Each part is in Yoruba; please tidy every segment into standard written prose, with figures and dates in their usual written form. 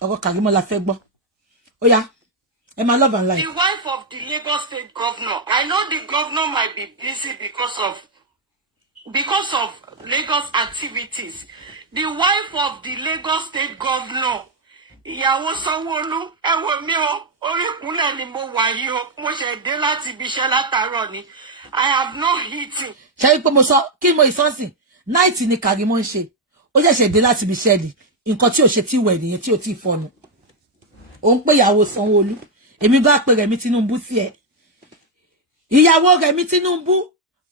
ọ̀rọ̀ Karimot la fẹ́ gbọ́. Ó yá. Ẹ máa love and like. The wife of the Lagos State governor. I know the governor might be busy because of Lagos activities. The wife of the Lagos State governor, ìyàwó Sanwó-Olú, ẹ wò mí o, orí ìkúnlẹ̀ ni mo wà yìí o, mo ṣe dé láti ibi iṣẹ́ látàárọ̀ ni. I have not eaten. Ṣé pé mo sọ kí mo ìsọ́nsìn night ni Karimot ń ṣe. Ó ṣẹ̀ṣẹ̀ dé láti ibi iṣẹ́ ni. Nǹkan tí ò ṣe tí wẹ̀ nìyẹn tí ò tí fọnu. Ó ń pè ìyàwó Sanwó-Olú. Èmi bá pè Rẹ̀mí Tinubu sí ẹ. Ìyàwó Rẹ̀mí Tinubu,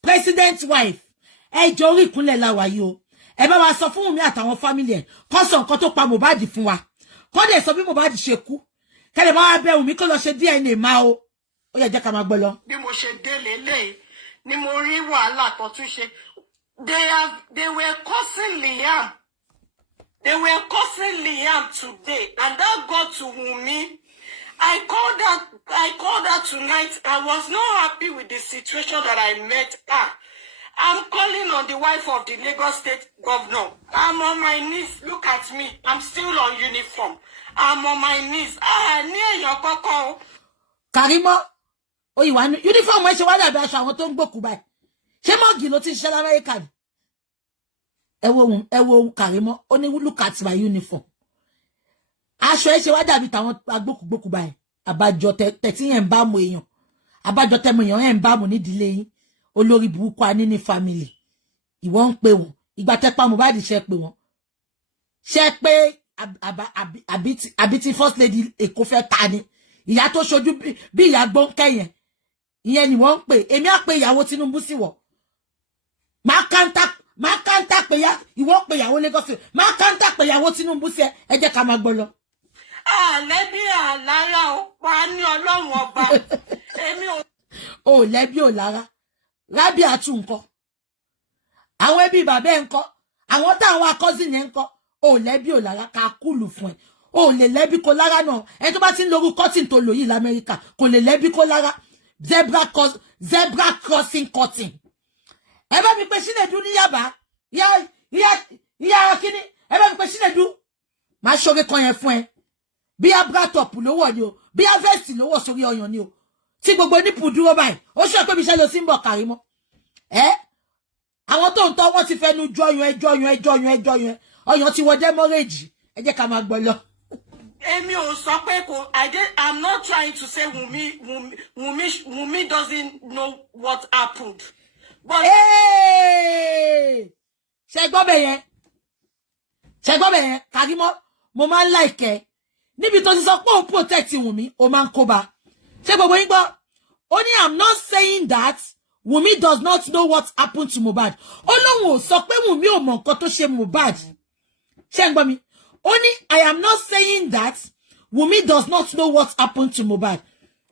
president wife. Ẹ jọ orí ìkúnlẹ̀ la wà yìí o. Ẹ bá wa sọ fún Wumi àtàwọn family ẹ̀ kó sọ nǹkan tó pa Mohbad fún wa. Kó dẹ̀ sọ bí Mohbad ṣe kú. Kẹ́lẹ̀ bá wa bẹ̀ Wumi kó lọ ṣe DNA máa o. Ó yẹ jẹ́ ká máa gbọ́ lọ. Bí mo ṣe dé lélẹ̀ ni mo rí wàhálà tó tún ṣe. They were cursing Liam. They were cursing Liam today, and that got to Wumi. I called her tonight. I was not happy with the situation that I met her. I'm calling on the wife of the Lagos State governor. I'm on my knees. Look at me. I'm still on uniform. I'm on my knees. Near your coco. Karimot, oh, you want uniform? Why should I be ashamed? Don't go Kubai. She must go to Shell American. Ewo Karimot. Only look at my uniform. Aṣọ ẹ ṣe wá dàbí tàwọn agbókùgbókù báyìí. Àbájọ tẹ̀tí yẹn ń bá mu èèyàn. Àbájọ tẹ̀mọ èèyàn yẹn ń bá mu nídìílé yín. Olórí burúkú a ní ní family. Ìwọ ń pè wọ́n. Ìgbà tẹ́pá Mohbad ṣe pé wọ́n. Ṣe pé àbí tí first lady Èkó fẹ́ ta ni. Ìyá tó ṣojú bí ìyá Gbóǹkẹ́ yẹn. Ìyẹn ni wọ́n ń pè. Èmi á pe ìyàwó Tinubu sí wọ̀. Máa kántà pé ìwọ pe ìyàwó Lagos. Máa kántà pé ìyàwó Tinubu sí ẹ jẹ́ ká máa gbọ́ lọ. Lẹ́bí àlára ó pa ní Ọlọ́run ọba. Èmi ò. O lẹ́bí ò lára. Rábì àtún ńkọ́. Àwọn ẹbí bàbá ẹ̀ ńkọ́. Àwọn táwọn cousin yẹn ńkọ́. O lẹ́bí ò lára ká kúlù fún ẹ. O lè lẹ́bí kó lára náà. Ẹ tó bá ti ń lóru cotton tó lò yìí l'Amẹ́ríkà kò lè lẹ́bí kó lára. Zebra crossing cotton. Ẹ bá mi pè Sílẹ̀dú ní Yaba. Ìyá kíní. Ẹ bá mi pè Sílẹ̀dú. Má ṣoore kan yẹn fún ẹ. Bí a bra top ló wọ̀ ni o, bí a vest ló wọ̀ sórí ọyàn ni o. Tí gbogbo nípù dúró báyìí, ó ṣe pé mi ṣe lọ sí ń bọ̀ Karimot. Àwọn tó ń tọ́ wọ́n ti fẹnu jọyún. Ọyàn ti wọ demorage. Ẹ jẹ́ ká máa gbọ́ lọ. Èmi ò sọ pé kò I'm not trying to say Wumi doesn't know what happened. But ṣé gbọ́ bẹ́ẹ̀ yẹn Karimot mo máa ń like ẹ. Níbi tó ti sọ pé ó protect Wumi, ó máa ń kó bá. Ṣé gbogbo yín gbọ́? Ó ní I'm not saying that Wumi does not know what happened to Mohbad. Ó lóun ò sọ pé Wumi ò mọ nǹkan tó ṣe Mohbad. Ṣé ń gbọ́ mi? Ó ní I am not saying that Wumi does not know what happened to Mohbad.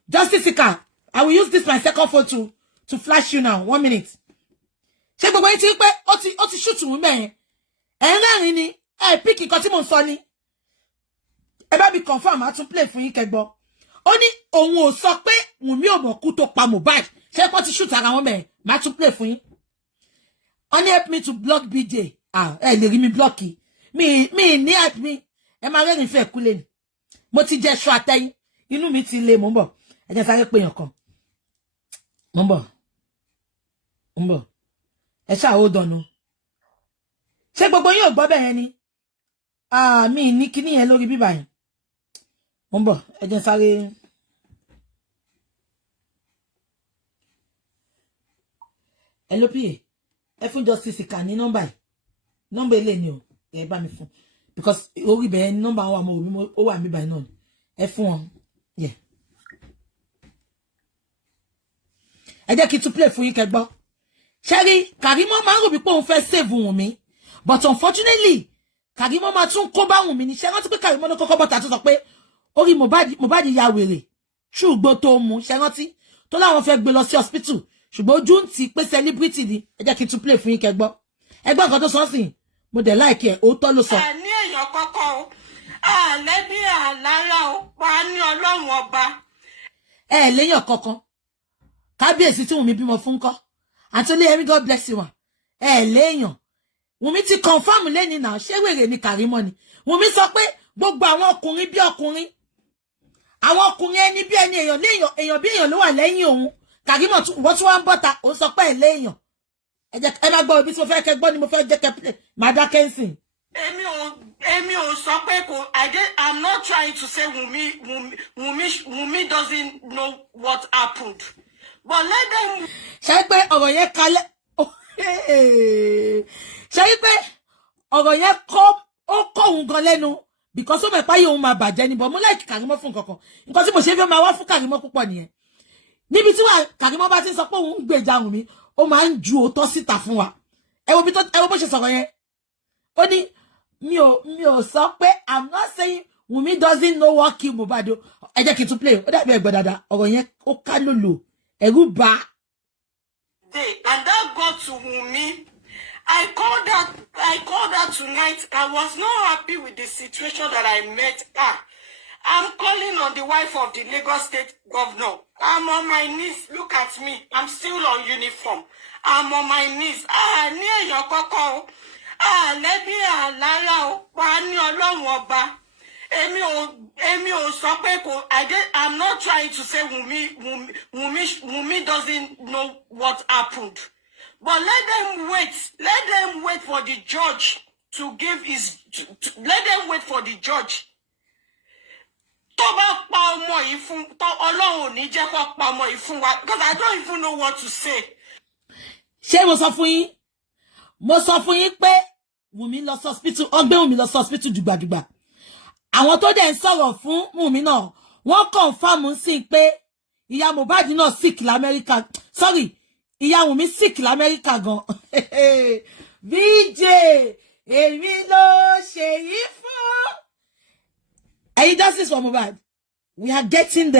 Justice Sika, I will use this my second phone to flash you now. 1 minute. Ṣé gbogbo yín ti pé ó ti shoot Wumi yẹn. Ẹ rẹ́rìn ni, ẹ pick nǹkan tí mo sọ ni. Ẹ bá mi confirm a tún play fún yín kẹ́gbọ́. Ó ní òun ò sọ pé Wumi ò mọ̀ kú tó pa Mohbad. Ṣé kó ti shoot ara wọn bẹ́ẹ̀ má tún play fún yín. Ó ní help me to block BJ. Ẹ lè rí mi block. Mi ní admin. Ẹ máa rẹ́rìn fẹ́ kú lẹ́nu. Mo ti jẹ ṣọ́ àtẹ́yìn. Inú mi ti le mo ń bọ̀. Ẹ jẹ́ sáré pé yàn kan. Mo ń bọ̀. Ẹ ṣáà hold on o. Ṣé gbogbo yín ò gbọ́ bẹ́ẹ̀ ni? Mi ní kíní yẹn lórí bíbá yẹn. Mo ń bọ̀, ẹ jẹ́ sáré. Hello PA. Ẹ fún Justice Sika ní nọ́mbà yìí. Nọ́mbà ilé ni o. Ẹ bá mi fún. Because orí bẹ́ẹ̀ ni nọ́mbà wa mo ó wà mí báyìí náà. Ẹ fún wọn. Yeah. Ẹ jẹ́ kí n tún play fún yín kẹ́ gbọ́. Ṣẹ́rí, Karimot máa ń rò bí pé òun fẹ́ save Wumi. But unfortunately, Karimot máa tún kó bá Wumi ní. Ṣé rántí pé Karimot ló kọ́kọ́ bọ́ta tó sọ pé orí Mohbad ya wèrè. Ṣùgbọ́n tó mú. Ṣé rántí? Tó láwọn fẹ́ gbé lọ sí hospital. Ṣùgbọ́n ojú ń ti pé celebrity ni. Ẹ jẹ́ kí n tún play fún yín kẹ́ gbọ́. Ẹ gbọ́ nǹkan tó sọ sí. Mo dẹ̀ like ẹ̀, òótọ́ ló sọ. Ní èèyàn kọ́kọ́ o. Lẹ́bí àlára ó pa ní Ọlọ́run ọba. Léèyàn kankan. Kábíyèsí tí Wumi bímọ fún kọ́. Àtúnlé ẹ̀mí God bless you one. Léèyàn. Wumi ti confirm lẹ́ni náà ṣé wèrè ni Karimot ni. Wumi sọ pé gbogbo àwọn ọkùnrin bí ọkùnrin àwọn ọkùnrin ẹni bí ẹni èèyàn bí èèyàn ló wà lẹ́yìn òun Karimot wọ́n tún wá ń bọ́ta ó sọ pé ẹ̀ léèyàn ẹ má gbọ́ ibi tí mo fẹ́ kẹ́ gbọ́ ni mo fẹ́ jẹ́ kẹ́ play má dákẹ́ ń sìn. Èmi ò sọ pé kò I'm not trying to say Wumi doesn't know what happened but let them. ṣe pé ọ̀rọ̀ yẹn kalẹ̀ ṣe pé ọ̀rọ̀ yẹn kọ́ òun gan lẹ́nu because ó mọ̀ pé òun máa bàjẹ́ ni but mo like Karimot fún nǹkan tí mo ṣe fẹ́ máa wá fún Karimot púpọ̀ nìyẹn níbi tí Karimot bá ti sọ pé òun ń gbèjà Wumi ó máa ń ju òótọ́ síta fún wa ẹ wo bó ṣe sọ̀rọ̀ yẹn ó ní mi ò sọ pé I'm not saying Wumi doesn't know what kill Mohbad ẹ jẹ́ kí n tún play ó dàbí ẹgbẹ́ dáadáa ọ̀rọ̀ yẹn ó ká lòlò ẹ̀rù bà. And that got to Wumi. I called her tonight. I was not happy with the situation that I met her. I'm calling on the wife of the Lagos State governor. I'm on my knees. Look at me. I'm still on uniform. I'm on my knees. Ní èèyàn kọ́kọ́ o. Lẹ́bí àlára o. Wà ní Ọlọ́run ọba. Èmi ò sọ pé kò. I'm not trying to say Wumi doesn't know what happened. But let them wait. Let them wait for the judge to give his. Let them wait for the judge. Tó bá pa ọmọ yìí fún Ọlọ́run ò ní jẹ́ kó pa ọmọ yìí fún wa because I don't even know what to say. Ṣé mo sọ fún yín pé Wumi lọ hospital ó gbé Wumi lọ hospital dùgbàdùgbà àwọn tó dẹ̀ ń sọ̀rọ̀ fún Wumi náà wọ́n confirm sí pé ìyá Mohbad náà sick l'Amẹ́ríkà sorry ìyá Wumi sick l'Amẹ́ríkà gan VJ èmi ló ṣe yìí fún ẹ̀yin justice for Mohbad we are getting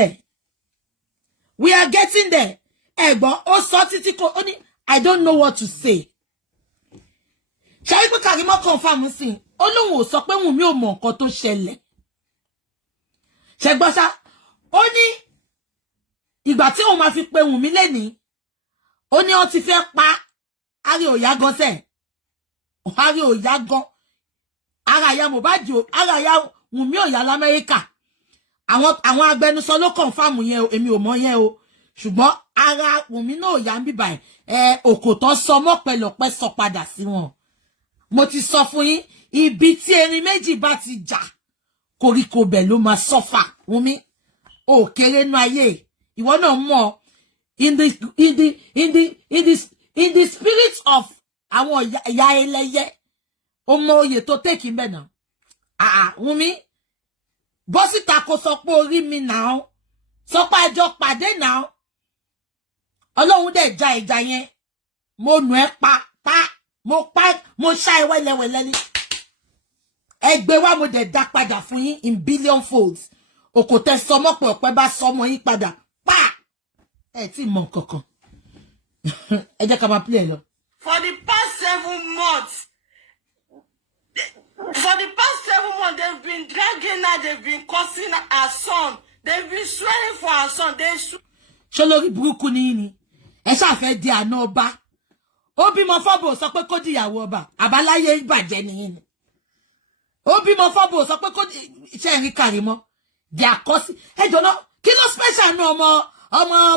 there ẹ̀gbọ́n ó sọ títí kò ó ní I don't know what to say ṣe wípé Karimot confirm sí ó lóun ò sọ pé Wumi ò mọ nǹkan tó ṣẹlẹ̀ ṣe gbọ́ ṣá ó ní ìgbà tí òun máa fi pe Wumi lẹ́nìí ó ní wọ́n ti fẹ́ pa ari òyà gan sẹ́ ari òyà gan ara ya Mohbad ara ya Wumi òyà l'Amẹ́ríkà àwọn agbẹnusọ ló confirm yẹn o èmi ò mọ̀ yẹn o ṣùgbọ́n ara Wumi náà òyà ń bíbà òkòtọ́ sọ mọ́ pẹ̀lọpẹ́ sọ padà sí wọn mo ti sọ fún yín ibi tí erin méjì bá ti jà koríko bẹ̀ ló máa sọ́fà Wumi ó kéré nú ayé ìwọ náà mọ̀ in the spirit of àwọn ìyá ẹlẹ́yẹ ọmọ oyè tó tèkì mbẹ náà Wumi bọ́ síta kó sọ pé orí mi náà sọ pé àjọ pàdé náà Ọlọ́run dẹ̀ ja ìjà yẹn mo nù ẹ́ mo ṣá ẹ wẹ́lẹ́wẹ́lẹ́ ní ẹgbẹ́ wa mo dẹ̀ dá padà fún yín in billion folds òkòtẹ́ sọmọ pé ọ̀pẹ bá sọmọ yín padà pa ẹ tí mọ kankan ẹ jẹ́ ká máa play lọ. For the past 7 months they've been dragging her, they've been cursing her son, they've been swearing for her son. Ṣé lórí burúkú ni ẹ ṣàfẹ́ di àná ọba ó bímọ fọ́bò sọ pé kó dìyàwó ọba àbáláyé ìbàjẹ́ nìyí ni ó bímọ fọ́bò sọ pé kó iṣẹ́ ìrìn Karimot di àkọ́sí ẹjọ́ náà kí ló special ní ọmọ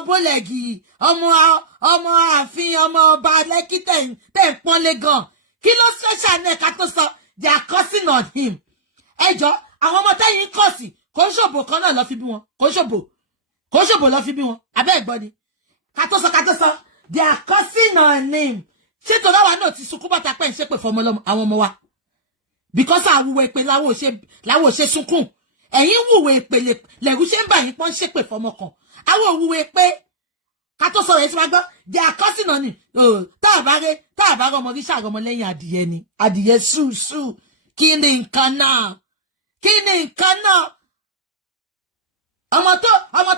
bólẹ̀gì ọmọ ààfin ọmọ ọba lẹ́kí tẹ̀ ń pọ́nlé gan kí ló special ní ẹ̀ka tó sọ they are cursing on him ẹjọ́ àwọn ọmọ tẹ́yìn kọ́ọ̀sì kò ń ṣòbò kan náà lọ fi bí wọn kò ń ṣòbò lọ fi bí wọn abẹ́ ẹ̀gbọ́n ni ká tó sọ they are cursing on him ṣé tó láwa náà ti sunkún bàtà pẹ́ ń ṣépè fọmọ àwọn ọmọ wa because àwùwẹ̀ èpè láwọn ò ṣe sunkún ẹ̀yin wùwẹ̀ èpè lẹ̀rú ṣe ń bà yín pọ́n ṣépè fọmọ kan àwọn òwúwẹ̀ èpè ká tó sọ̀rọ̀ yẹn tí wọ́n gbọ́ they are cursing on him tá a bá rọ ọmọ rí ṣàrọmọ lẹ́yìn adìyẹ ni adìyẹ ṣùṣù kí ni nǹkan náà ọmọ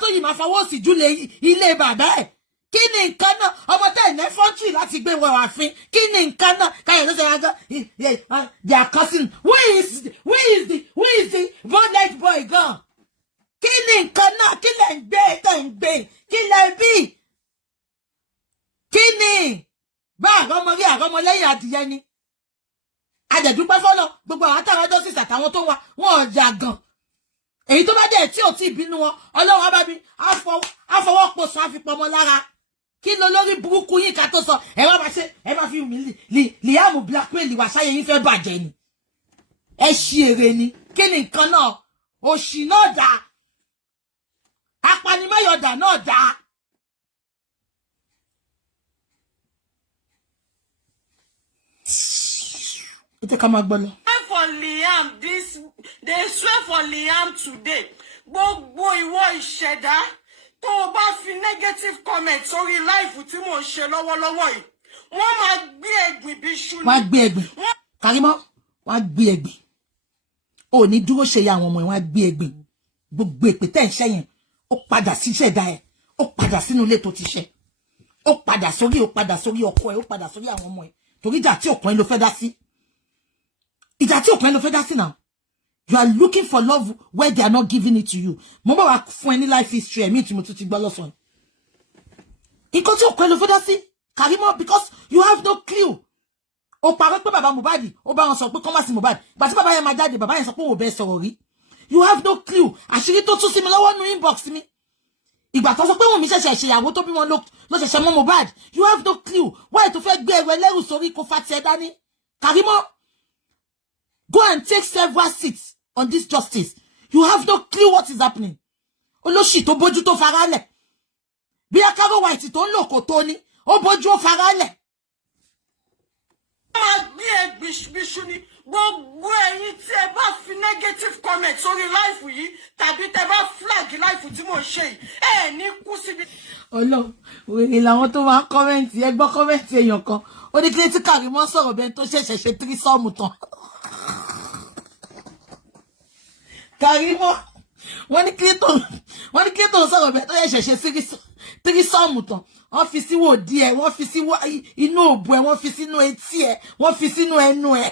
tó yìí máa fọwọ́ sí jùlẹ̀ ilé bàbá ẹ̀ kí ni nǹkan náà ọmọ tẹ́ ẹ̀ ní fọ́ńtì láti gbé wọ ààfin kí ni nǹkan náà káyọ̀ tó ṣe wá gan they are cursing who is the bonnet boy gan kí ni nǹkan náà kí lẹ̀ ń gbé kí lẹ̀ bí kí ni bá àgọ́mọ rí àgọ́mọ lẹ́yìn adìyẹ ni àjẹ̀dúpẹ́ fọ́nà gbogbo àwọn àtàwọn justice àtàwọn tó wà wọ́n ọjà gan èyí tó bá dẹ̀ tí ò tí ìbínú wọn ọlọ́run abábí àfọwọ́pọ̀sùn àfipọ̀mọ́ lára kí ló lórí burúkú yín ká tó sọ ẹ wá bá ṣe ẹ bá fi Liam blackmail wá sáyé yín fẹ́ bàjẹ́ ni ẹ ṣí èrè ni kí ni nǹkan náà òṣì náà dá apanimẹ́yọ̀dà náà dá. Ite kama gbolo. For Liam, they swear for Liam today. Gbogbo ìwọ ìṣẹ̀dá tó bá fi negative comment sórí live tí mo ṣe lọ́wọ́lọ́wọ́ yìí. Wọ́n máa gbé ẹ̀gbin bí ṣú ni. Wọ́n gbé ẹ̀gbin. Karimot, wọ́n gbé ẹ̀gbin. Ó ní dúró ṣe ya àwọn ọmọ ẹ̀ wọ́n gbé ẹ̀gbin. Gbogbo èpè tẹ́ ń ṣe yẹn. Ó padà sí ṣẹ̀dá ẹ̀. Ó padà sínú ilé tó ti ṣe. Ó padà sórí ọkọ ẹ̀, ó padà sórí àwọn ọmọ ẹ̀. Torí ìjà tí ọkùnrin ló fẹ́ dá sí. Ìjà tí ọkùnrin ló fẹ́ dá sí now. You are looking for love where they are not giving it to you. Mo bá wa fún any life history mi tí mo tún ti gbọ́ lọ́sàn. Nǹkan tí ọkùnrin ló fẹ́ dá sí. Karimot, because you have no clue. Ó parọ́ pé bàbá Mohbad, ó bá wọn sọ pé kọ́ má sí Mohbad. Ìgbà tí bàbá yẹn máa jáde, bàbá yẹn sọ pé ó bẹ́ẹ̀ sọ̀rọ̀ rí. You have no clue. Àṣírí tó tún sí mi lọ́wọ́ nínú inbox mi. Ìgbà tó sọ pé Wumi ṣẹ̀ṣẹ̀ ṣèyàwó tó bí wọn ló ṣẹ̀ṣẹ̀ mọ́ Mohbad. You have no clue. Why tó fẹ́ gbé ẹrù ẹlẹ́rù sórí kó fa tiẹ̀ dání. Karimot, go and take several seats on this justice. You have no clue what is happening. Olóṣì tó bójú tó faralẹ̀. Bí akaro white tó ń lò kò tó ní, ó bójú ó faralẹ̀. Bí ẹgbìṣbíṣu ni gbogbo ẹ̀yin tí ẹ bá fi negative comment sórí life yìí tàbí tẹ bá flag life tí mo ṣe yìí ẹ ní kú síbi. Ọlọ́run wèrè làwọn tó máa ń kọ́mẹ́ǹtì ẹ gbọ́ kọ́mẹ́ǹtì èèyàn kan ó ní kí tí Karimot sọ̀rọ̀ bẹ́ẹ̀ tó ṣẹ̀ṣẹ̀ ṣe tírísọ́ọ̀mù tán. Karimot wọ́n ní kí tó sọ̀rọ̀ bẹ́ẹ̀ tó ṣẹ̀ṣẹ̀ ṣe tírísọ́ọ̀mù tán. Wọ́n fi sí wò díẹ̀, wọ́n fi sí inú òbú ẹ̀, wọ́n fi sínú etí ẹ̀, wọ́n fi sínú ẹnu ẹ̀.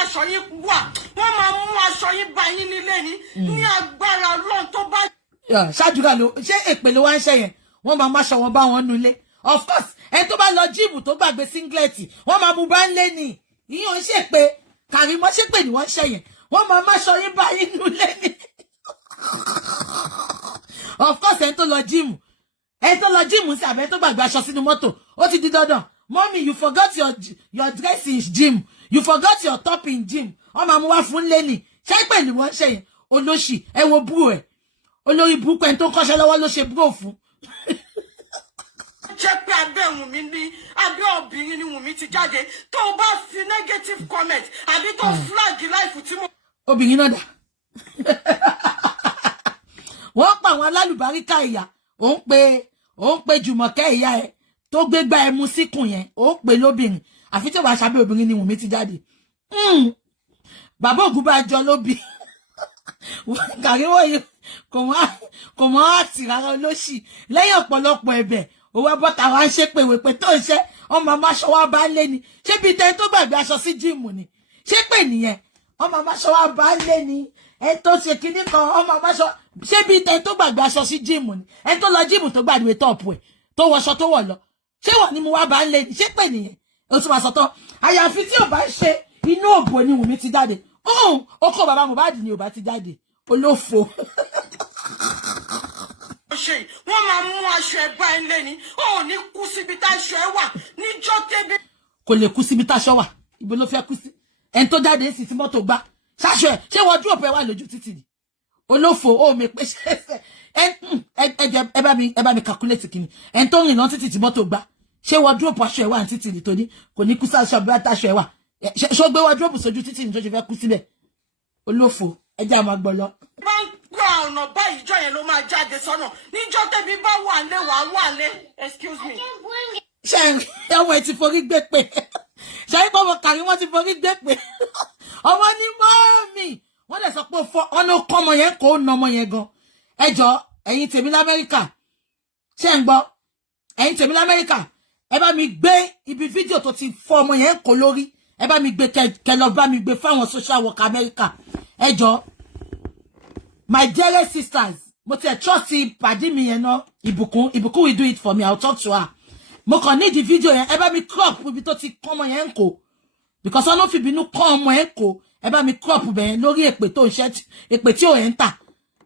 Aṣọ yín wà, wọ́n máa mú aṣọ yín bá yín nílé ní agbára Ọlọ́run tó bá. Ṣáàdúrà ló ṣé èpè ló wá ń ṣe yẹn, wọ́n máa máṣọ wọn bá wọn nulẹ̀. Of course, ẹni tó bá lọ jíìmù tó gbàgbé singlet, wọ́n máa mú bá ń lé ní. Ìyẹn ò ń ṣèpè, Karimot ṣépè ni wọ́n ń ṣe yẹn, wọ́n máa máṣọ yín bá yín nulẹ̀ ní. Of course, ẹni tó lọ jíìmù. Ẹ tó lọ gym sí àbẹ́ tó gbàgbé aṣọ sínú mọ́tò ó ti di dandan. Mommy, you forgot your dress in gym, you forgot your top in gym. Ọmọ mu wá fún lẹ́nì ṣé pé ni wọ́n ṣe yẹn olóṣì ẹ wo búrò ẹ̀ olórí burúkú ẹni tó ń kọ́ṣẹ́ lọ́wọ́ ló ṣe búrò fún. Jẹ́ pé abẹ́ Wùmí ní abẹ́ obìnrin ni Wùmí ti jáde tó bá fi negative comment àbí tó flag life tí mo. Obìnrin náà dà wọ́n pa àwọn alálùbáríkà ìyá òun pe Jùmọ̀kẹ́ ìyá ẹ̀ tó gbégbá ẹmu síkùn yẹn òun pe lóbìnrin àfi tí ó bá ṣàbẹ̀ obìnrin ni Wùmí ti jáde. Bàbá ògùn bá jọ lóbi Karimot yìí kò mọ́ àti rárá olóṣì lẹ́yìn ọ̀pọ̀lọpọ̀ ẹ̀bẹ̀ owó bọ́ta wa ń ṣe pèwèpè tó ń ṣe ọmọ amáṣọ wa bá lé ni ṣé bí tẹ́ tó gbàgbé aṣọ sí jíìmù ni ṣé pè nìyẹn ọmọ amáṣọ wa bá lé ni ẹ tó ṣe kinní kan ọmọ amáṣọ ṣé bí tẹ́ tó gbàgbé aṣọ sí jíìmù ni ẹ tó lọ jíìmù tó gbàgbé tọ́ọ̀pù ẹ̀ tó wọṣọ tó wọ̀ lọ ṣé wọ́n ni mo wá bá lé ni ṣé pè nìyẹn o tún máa sọ tán àyàfi tí ò bá ṣe inú òbò ni Wùmí ti jáde ọkọ bàbá Mohbad ni ò bá ti jáde olófo. Wọ́n máa mú aṣọ ẹ̀ bá ẹ lé ni ó ní kú síbi táṣọ ẹ wà níjọ́ tẹ́bí. Kò lè kú síbi táṣọ wà ibo ló fẹ́ kú sí ẹni tó jáde sí tí mọ́tò gbá ṣáṣọ ẹ̀ ṣé wọ́n dúró pé wà lójú títì ni olófo ó mi pé ṣe ẹ bá mi calculate kìíní ẹni tó rìn lọ títì tí mọ́tò gbá ṣé wọ́n dúró pọ̀ aṣọ ẹ̀ wà ní títì nítorí kò ní kú sáṣọ bí táṣọ ẹ̀ wà ṣó gbé wọ́n dúró pọ̀ sójú títì ní tó ṣe fẹ́ kú síbẹ̀ olófo ẹjẹ́ àmọ́ gbọ́ lọ. Bá ń gbọ́ ọ̀nà báyìí ìjọ yẹn ló máa jáde sọ́nà níjọ́ tẹ́bí bá wà lé wà lé excuse me. Ṣé ọmọ ẹ ti forí gbé pé ṣe é pọ́nmọ Karimot ti forí gbé pé ọmọ ní mọ́ọ̀mì wọ́n lè sọ pé ọ̀nà ọkọ ọmọ yẹn kò ná ọmọ yẹn gan. Ẹ jọ̀ọ́ ẹ̀yin tèmi l'Amẹ́ríkà ṣé ń gbọ́ ẹ̀yin tèmi l'Amẹ́ríkà ẹ bá mi gbé ibi fídíò tó ti fọ́ ọmọ yẹn kò lórí ẹ bá mi gbé kẹlọ bá mi gbé fáwọn social worker Amẹ́ríkà. Ẹ jọ̀ọ́ my dearest sisters mo ti trust pàdí mi yẹn náà ìbùkún will do it for me. I'll talk to her. Mo kàn need the video yẹn ẹ bá mi crop ibi tó ti kọ́ ọmọ yẹn kò because I no fi bínú kọ́ ọmọ ẹ kò ẹ bá mi crop bẹ́ẹ̀ lórí èpè tó ń ṣe èpè tí ò ń tà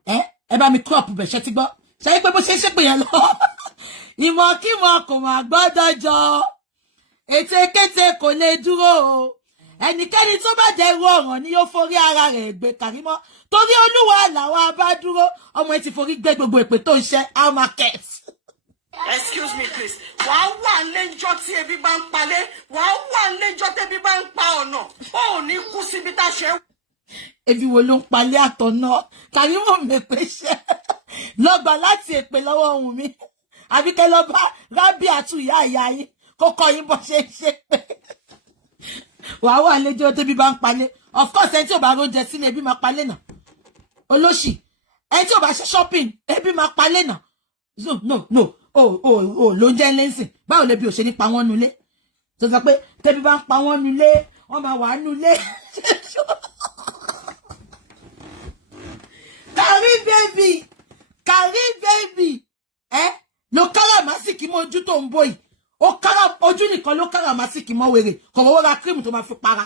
ẹ bá mi crop bẹ́ẹ̀ ṣe ti gbọ́ ṣe pé bó ṣe ṣépè yẹn lọ ìmọ̀ kí mọ̀ kò má gbọ́dọ̀ jọ ètekéte kò lè dúró o ẹnikẹ́ni tó bá jẹ́ irú ọ̀ràn ni yóò forí ara rẹ̀ gbé Karimot torí Olúwa làwa bá dúró ọmọ ẹ ti forí gbé gbogbo èpè tó ń ṣe our market. Excuse me, please. Wàá wà lẹ́jọ́ tí ebi bá ń palẹ̀. Wàá wà lẹ́jọ́ tí ebi bá ń pa ọ̀nà. Ó ní kú síbi tá a ṣe. Ebi wo ló ń palẹ̀ àtọ̀nà? Karimot mèpè ṣe. Lọ́gbà láti èpè lọ́wọ́ ohun mi. Àbíkẹ́ lọ bá Rábì àtú ìyá yín. Kókó yín bọ́ ṣe ṣe pé. Wàá wà lẹ́jọ́ tí ebi bá ń palẹ̀. Of course, ẹni tí ò bá róúnjẹ sílé ebi máa palẹ̀ náà. Olóṣì. Ẹni tí ò bá ṣe shopping ebi máa palẹ̀ náà. No. Ló ń jẹ́ lẹ́sìn báwo lè bí ò ṣe ní pa wọ́n nulẹ̀ tó sọ pé tẹ́bí bá ń pa wọ́n nulẹ̀ wọ́n máa wà nulẹ̀. Kàrí bébì ló kára màsíkì mọ́ ojú tó ń bọ̀ yìí ó kára ojú nìkan ló kára màsíkì mọ́ wèrè kò wọ́n ra cream tó máa fi para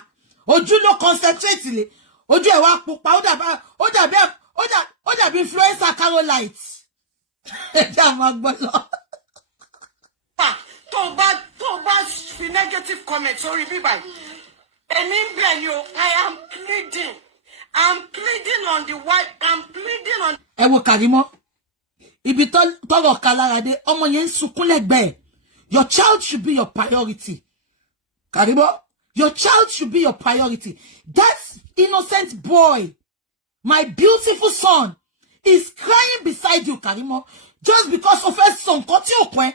ojú ló concentrate lé ojú ẹ̀ wá pupa ó dàbí influencer Carolite. tó bá fi negative comment sórí bíbá èmi ń bẹ̀ ni o I am pleading on the white I'm pleading on. Ẹ wo Karimot ibi tọrọ kalára dé ọmọ yẹn ń sunkún lẹ́gbẹ̀ẹ́ your child should be your priority Karimot your child should be your priority that innocent boy my beautiful son is crying beside you Karimot just because o fẹ́ sọ nǹkan tí ò pẹ́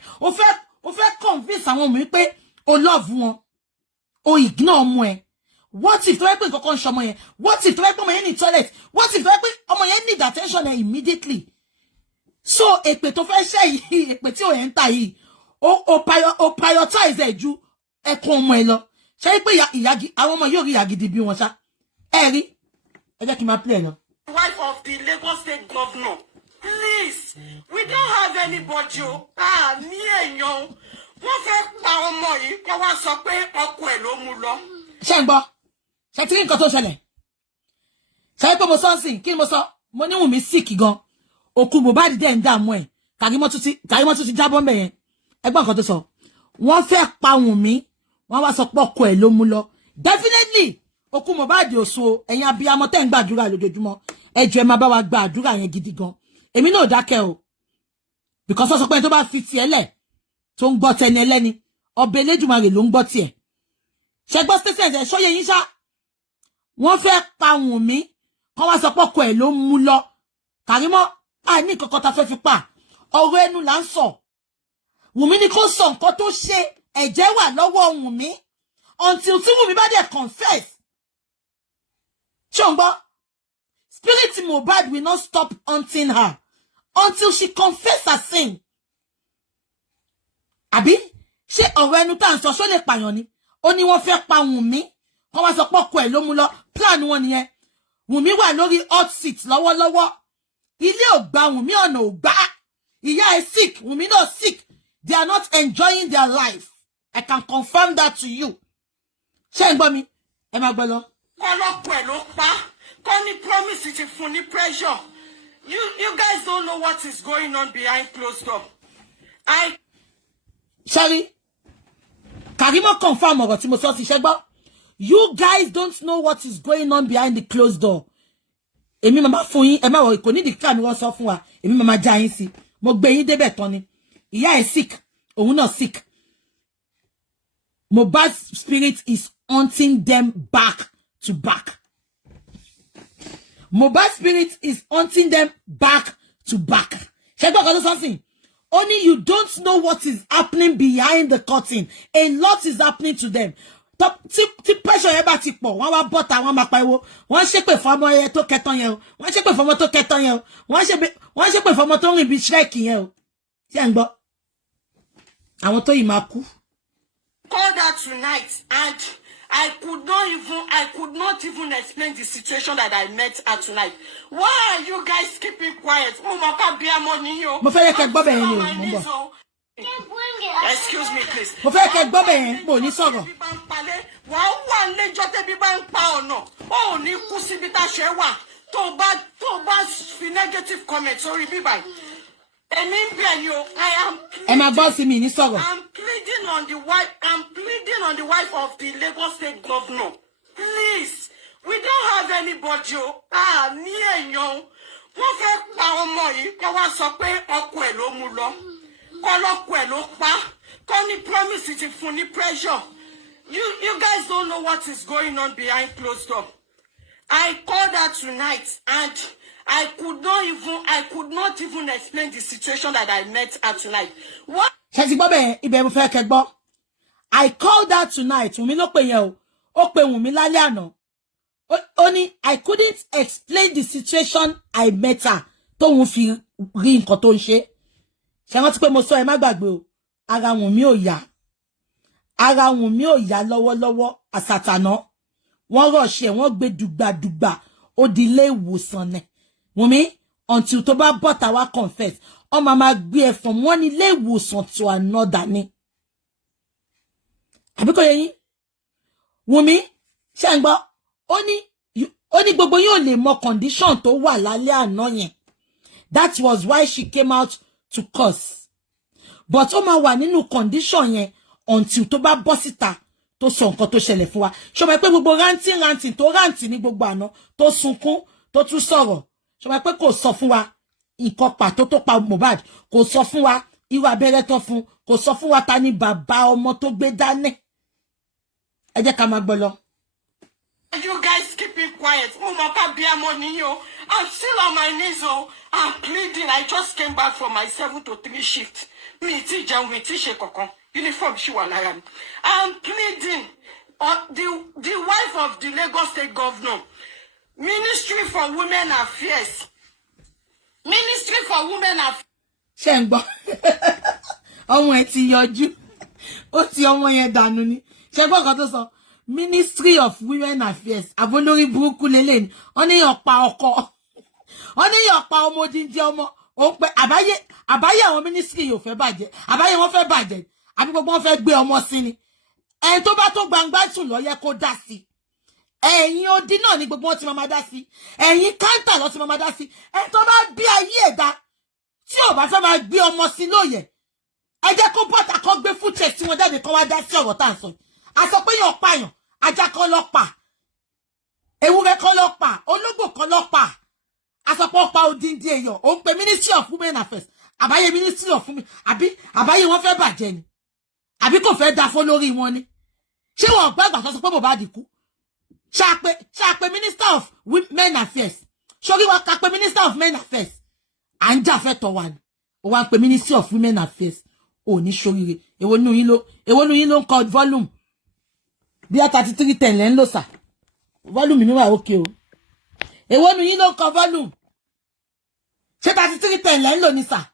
o fẹ́ convince àwọn ọmọ mi pé o love wọn o ignore ọmọ ẹ what if tó yẹ pé nǹkan kan ṣọmọ yẹn what if tó yẹ pé ọmọ yẹn ní toilet what if tó yẹ pé ọmọ yẹn need attention immediately so èpè tó fẹ́ ṣe yìí èpè tí ò yẹn ń tà yìí o prioritize ẹ ju ẹkún ọmọ ẹ lọ ṣe pé àwọn ọmọ yóò rí ìyá gidi bí wọn ṣá ẹ rí ẹ jẹ́ kí n máa play lọ. Wife of the Lagos State Governor. Please, we don't have anybody. Ní èèyàn. Wọ́n fẹ́ pa ọmọ yìí kó wá sọ pé ọkọ ẹ̀ ló mú lọ. Ṣé ń gbọ́? Ṣé tí nǹkan tó ṣẹlẹ̀? Ṣé pé mo sọ nsìn kí ni mo sọ? Mo ní Wumi sick gan. Òkú Mohbad dẹ̀ ń dààmú ẹ̀. Karimot tún ti jábọ́ ńbẹ̀ yẹn. Ẹ gbọ́ nǹkan tó sọ. Wọ́n fẹ́ pa Wumi. Wọ́n wá sọ pé ọkọ ẹ̀ ló mú lọ. Definitely òkú Mohbad ò so ẹ̀yin abiyamọ tẹ́ ń gbàdúrà lójoojúmọ́. Ẹ jọ̀ọ́ ẹ máa bá wa gba àdúrà yẹn gidi gan. Èmi náà dákẹ́ o because wọ́n sọ pé tó bá fi tiẹ̀ lẹ̀ tó ń gbọ́ tẹni ẹlẹ́ni ọbẹ̀ Elédùmarè ló ń gbọ́ tiẹ̀ ṣe gbọ́ statement ẹ̀ ṣóyè yín ṣá wọ́n fẹ́ pa Wùnmí kán wá sọ pọ́kọ ẹ̀ ló mú lọ Karimot àní kankan ta fẹ́ fi pa ọ̀rọ̀ ẹnu là ń sọ Wùnmí ni kó sọ nǹkan tó ṣe ẹ̀jẹ̀ wà lọ́wọ́ Wùnmí until tí Wùnmí bá dẹ̀ confess ṣé ń gbọ́ Spirit Mohbad will not stop haunting her until she confess her sin. Àbí ṣé ọ̀rọ̀ ẹnu tá ń sọ ṣó lè pààyàn ni ó ní wọ́n fẹ́ pa Wùnmí kó wá sọ pọ́kọ ẹ̀ ló mú lọ plan wọn nìyẹn Wùnmí wà lórí hot seat lọ́wọ́lọ́wọ́ ilé ò gba Wùnmí ọ̀nà ò gbà ìyá ẹ̀ sick Wùnmí náà sick they are not enjoying their life I can confirm that to you. Ṣé ń gbọ́ mi ẹ máa gbọ́ lọ. Ọlọ́pàá ẹ̀ ló pa Tony promise ti fún ní pressure. You guys don't know what is going on behind closed door. Sorry. Karimot confirm ọ̀rọ̀ tí mo sọ sí ṣẹ́gbọ́. You guys don't know what is going on behind the closed door. Èmi mama fún yín ẹ má wọ kò ní di ká mi wọ́n sọ fún wa. Èmi mama já yín sí. Mo gbé yín débẹ̀ tán ni. Ìyá ẹ̀ sick, òun náà sick. Mohbad's spirit is haunting them back to back. Mohbad's spirit is haunting them back to back. Something. Only you don't know what is happening behind the curtain. A lot is happening to them. Tí pressure yẹn bá ti pọ̀, wọ́n wá bọ́ta, wọ́n máa pariwo, wọ́n ṣépè fọ́mọ yẹn tó kẹtàn yẹn o, wọ́n ṣépè fọ́mọ tó kẹtàn yẹn o, wọ́n ṣépè fọ́mọ tó rìn bí Shrek yẹn o. Ṣé ń gbọ́? Àwọn tó yìí máa kú. Called her tonight and I could not even explain the situation that I met her tonight. Why are you guys keeping quiet? Mo fẹ́ yẹ kẹ́ gbọ́ bẹ́ẹ̀ ni o. Excuse me, please. Mo fẹ́ kẹ́ gbọ́ bẹ́ẹ̀ mo ní sọ̀rọ̀. Wàá wà lẹ́jọ́ tẹ́bí bá ń pa ọ̀nà. Ó ní kú síbi tá ṣe wà. Tó bá fi negative comment sórí bíbá yìí. Èmi ń bẹ̀ yín o. I am Ẹ máa gbọ́ sí mi ní sọ̀rọ̀. I'm pleading on the wife of the Lagos State governor. Please, we don't have anybody o. Ní èèyàn. Wọ́n fẹ́ pa ọmọ yìí kó wá sọ pé ọkọ ẹ̀ ló mú lọ. Kọ́lọ́kọ ẹ̀ ló pa. Kọ́ ní promise ti fún ní pressure. You guys don't know what is going on behind closed door. I called her tonight and I could not even explain the situation that I met her tonight. What? Ṣé ti gbọ́ bẹ́ẹ̀ ibẹ̀ mo fẹ́ kẹ́ gbọ́. I called her tonight. Wùmí ló pè yẹn o. Ó pè Wùmí lálẹ́ àná. Ó ní I couldn't explain the situation I met her. Tóun fi rí nǹkan tó ń ṣe. Ṣé wọ́n ti pé mo sọ ẹ má gbàgbé o. Ara Wùmí ò yá. Ara Wùmí ò yá lọ́wọ́lọ́wọ́ àsàtàná. Wọ́n rọ̀ṣẹ̀ wọ́n gbé dùgbàdùgbà ó di ilé ìwòsàn nẹ̀. Wùmí until tó bá bọ́ta wá confess. Ọmọ máa gbé ẹ from one ilé ìwòsàn to another ni. Àbí kò yé yín? Wùmí ṣé ń gbọ́? Ó ní gbogbo yín ò lè mọ condition tó wà lálẹ́ àná yẹn. That was why she came out to curse. But ó máa wà nínú condition yẹn until tó bá bọ́ síta tó sọ nǹkan tó ṣẹlẹ̀ fún wa. Ṣó mọ̀ pé gbogbo ranting tó ranting ní gbogbo àná tó sunkún tó tún sọ̀rọ̀. Ṣó mọ̀ pé kò sọ fún wa nǹkan pàtó tó pa Mohbad. Kò sọ fún wa irú abẹ́rẹ́ tó fún. Kò sọ fún wa ta ni bàbá ọmọ tó gbé dání. Ẹ jẹ́ ká máa gbọ́ lọ. You guys keep it quiet. I'm still on my knees. I'm pleading. I just came back from my 7 to 3 shift. Uniform I'm pleading. The wife of the Lagos State governor, Ministry for Women Affairs. Ministry for Women Affairs. Ṣé ń gbọ́. Ọmọ ẹ ti yọjú. Ó ti ọmọ yẹn dànù ni. Ṣé gbọ́ nǹkan tó sọ? Ministry of Women Affairs. Abolórí burúkú lélẹ̀ ni. Wọ́n ní ọ̀pá ọkọ. Wọ́n ní ọ̀pá ọmọ odindi ọmọ. Ó pé àbáyé àwọn ministry yóò fẹ́ bàjẹ́. Àbáyé wọn fẹ́ bàjẹ́. Àbí gbogbo wọn fẹ́ gbé ọmọ sí ni. Ẹni tó bá tó gbangba sùn ló yẹ kó dá sí. Ẹ̀yin odi náà ni gbogbo wọn ti máa dá sí. Ẹ̀yin káńtà ló ti máa dá sí. Ẹni tó bá bí ayé ẹ̀dá tí ò bá fẹ́ máa gbé ọmọ sí lóye. Ẹ jẹ́ kó bọ́ta kó gbé footage tí wọ́n jáde kó wá dá sí ọ̀rọ̀ tá à ń sọ. A sọ pé yàn pààyàn, ajá kan ló pa. Ewúrẹ́ kan ló pa, ológbò kan ló pa. A sọ pé ó pa odindi èèyàn. Ó ń pe Ministry of Women Affairs. Àbáyé Ministry of Women. Àbáyé wọn fẹ́ bàjẹ́ ni. Àbí kò fẹ́ dá fún lórí wọn ni. Ṣé wọn gbàgbà sọ pé Mohbad kú? Ṣàpè Minister of Women Affairs. Ṣorí wọn ká pé Minister of Men Affairs. À ń jà fẹ́ tọ̀ wá ni. Ó wá ń pe Ministry of Women Affairs. Ó ní ṣoríire. Èwo nu yín ló ń kọ volume. Bí a 3310 lẹ́ ń lò sà. Volume mi wà okay o. Èwo nu yín ló ń kọ volume. Ṣé 3310 lẹ́ ń lò ní sà?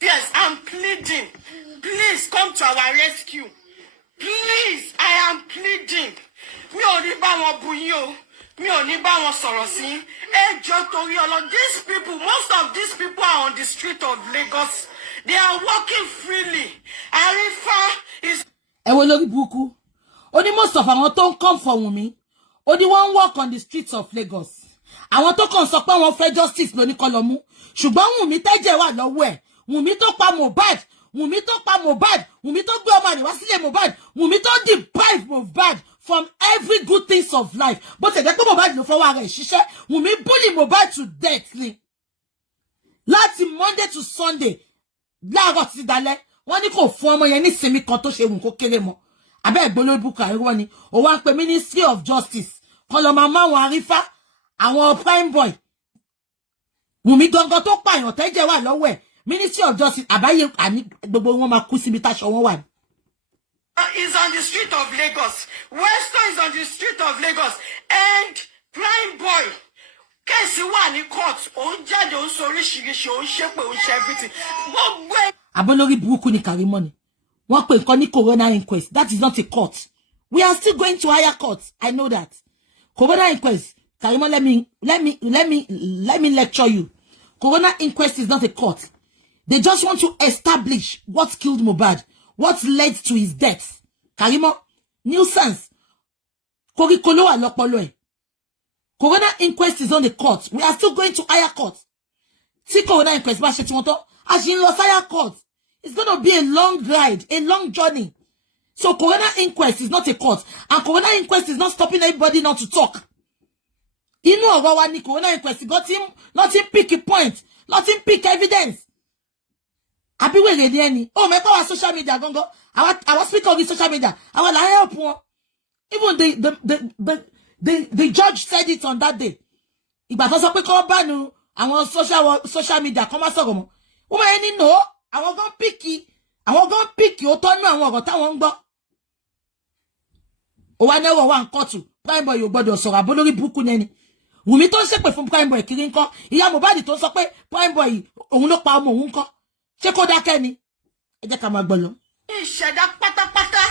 Yes, I'm pleading. Please come to our rescue. Please, I am pleading. Mi ò ní bá wọn bú yín o. Mi ò ní bá wọn sọ̀rọ̀ sí. Ẹ jọ̀ọ́ torí Ọlọ́run. These people, most of these people are on the street of Lagos. They are walking freely. Arifa is. Ẹ wo lórí burúkú. Ó ní most of àwọn tó ń come for Wùmí. Ó ní wọ́n walk on the streets of Lagos. Àwọn tó kàn sọ pé wọ́n fẹ́ justice ló ní kó lọ mú. Ṣùgbọ́n Wùmí tẹ́jẹ̀ wà lọ́wọ́ ẹ̀. Wùmí tó pa Mohbad. Wùmí tó pa Mohbad. Wùmí tó gbé ọmọ àríwá sílé Mohbad. Wùmí tó deprive Mohbad from every good things of life. Bó ṣe jẹ́ pé Mohbad ló fọwọ́ rẹ̀ ṣiṣẹ́. Wùmí bully Mohbad to death ni. Láti Monday to Sunday. Láàárọ̀ títí dalẹ́. Wọ́n ní kò fún ọmọ yẹn ní ìsinmi kan tó ṣe wù kó kéré mọ́. Àbẹ́ ẹ̀gbọ́n lórí búkà irọ́ ni. Ó wá ń pe Ministry of Justice. Kọ́ lọ máa máwọn arífá. Àwọn prime boy. Wùmí gangan tó pààyàn tẹ́jẹ̀ wà lọ́wọ́ ẹ̀. Ministry of Justice. Àbáyé gbogbo wọn máa kú síbi táṣọ wọn wà. Is on the street of Lagos. Weston is on the street of Lagos. And prime boy. Kẹ́sì wà ní court. Òun jáde òun sọ oríṣiríṣi. Òun ṣépè òun ṣe everything. Gbogbo ẹ̀. Abolórí burúkú ni Karimot ni. Wọ́n pè nǹkan ní coroner inquest. That is not a court. We are still going to higher courts. I know that. Coroner inquest. Karimot, let me lecture you. Coroner inquest is not a court. They just want to establish what killed Mohbad, what led to his death. Karimot, nuisance. Korikolo alopolo e. Coroner inquest is on the court. We are still going to higher court. See coroner inquest, as in lost higher court. It's going to be a long ride, a long journey. So coroner inquest is not a court. And coroner inquest is not stopping anybody not to talk. You know what ni coroner inquest got him, not him pick a point, not him pick evidence. Abi we ready any. Oh, my power social media gongo. I was speaking on the social media. I will help one. Even the judge said it on that day. Ìgbà tó sọ pé ko ba nu àwọn social media ko ma sọ̀rọ̀ mo. Wo ma any no, àwọn gan pick o to nu àwọn ọ̀rọ̀ táwọn ń gbọ́. O wa newo wa nkan tu. Prime boy ò gbọ́dọ̀ sọ̀rọ̀ abolori buku neni. Wumi tó ń ṣépè fún Prime boy kiri nko. Ìyá Mohbad tó sọ pé Prime boy òun ló pa ọmọ òun nko. Ṣé kó dákẹ́ ni? Ẹ jẹ́ ká máa gbọ́ lọ. Ìṣẹ̀dá pátápátá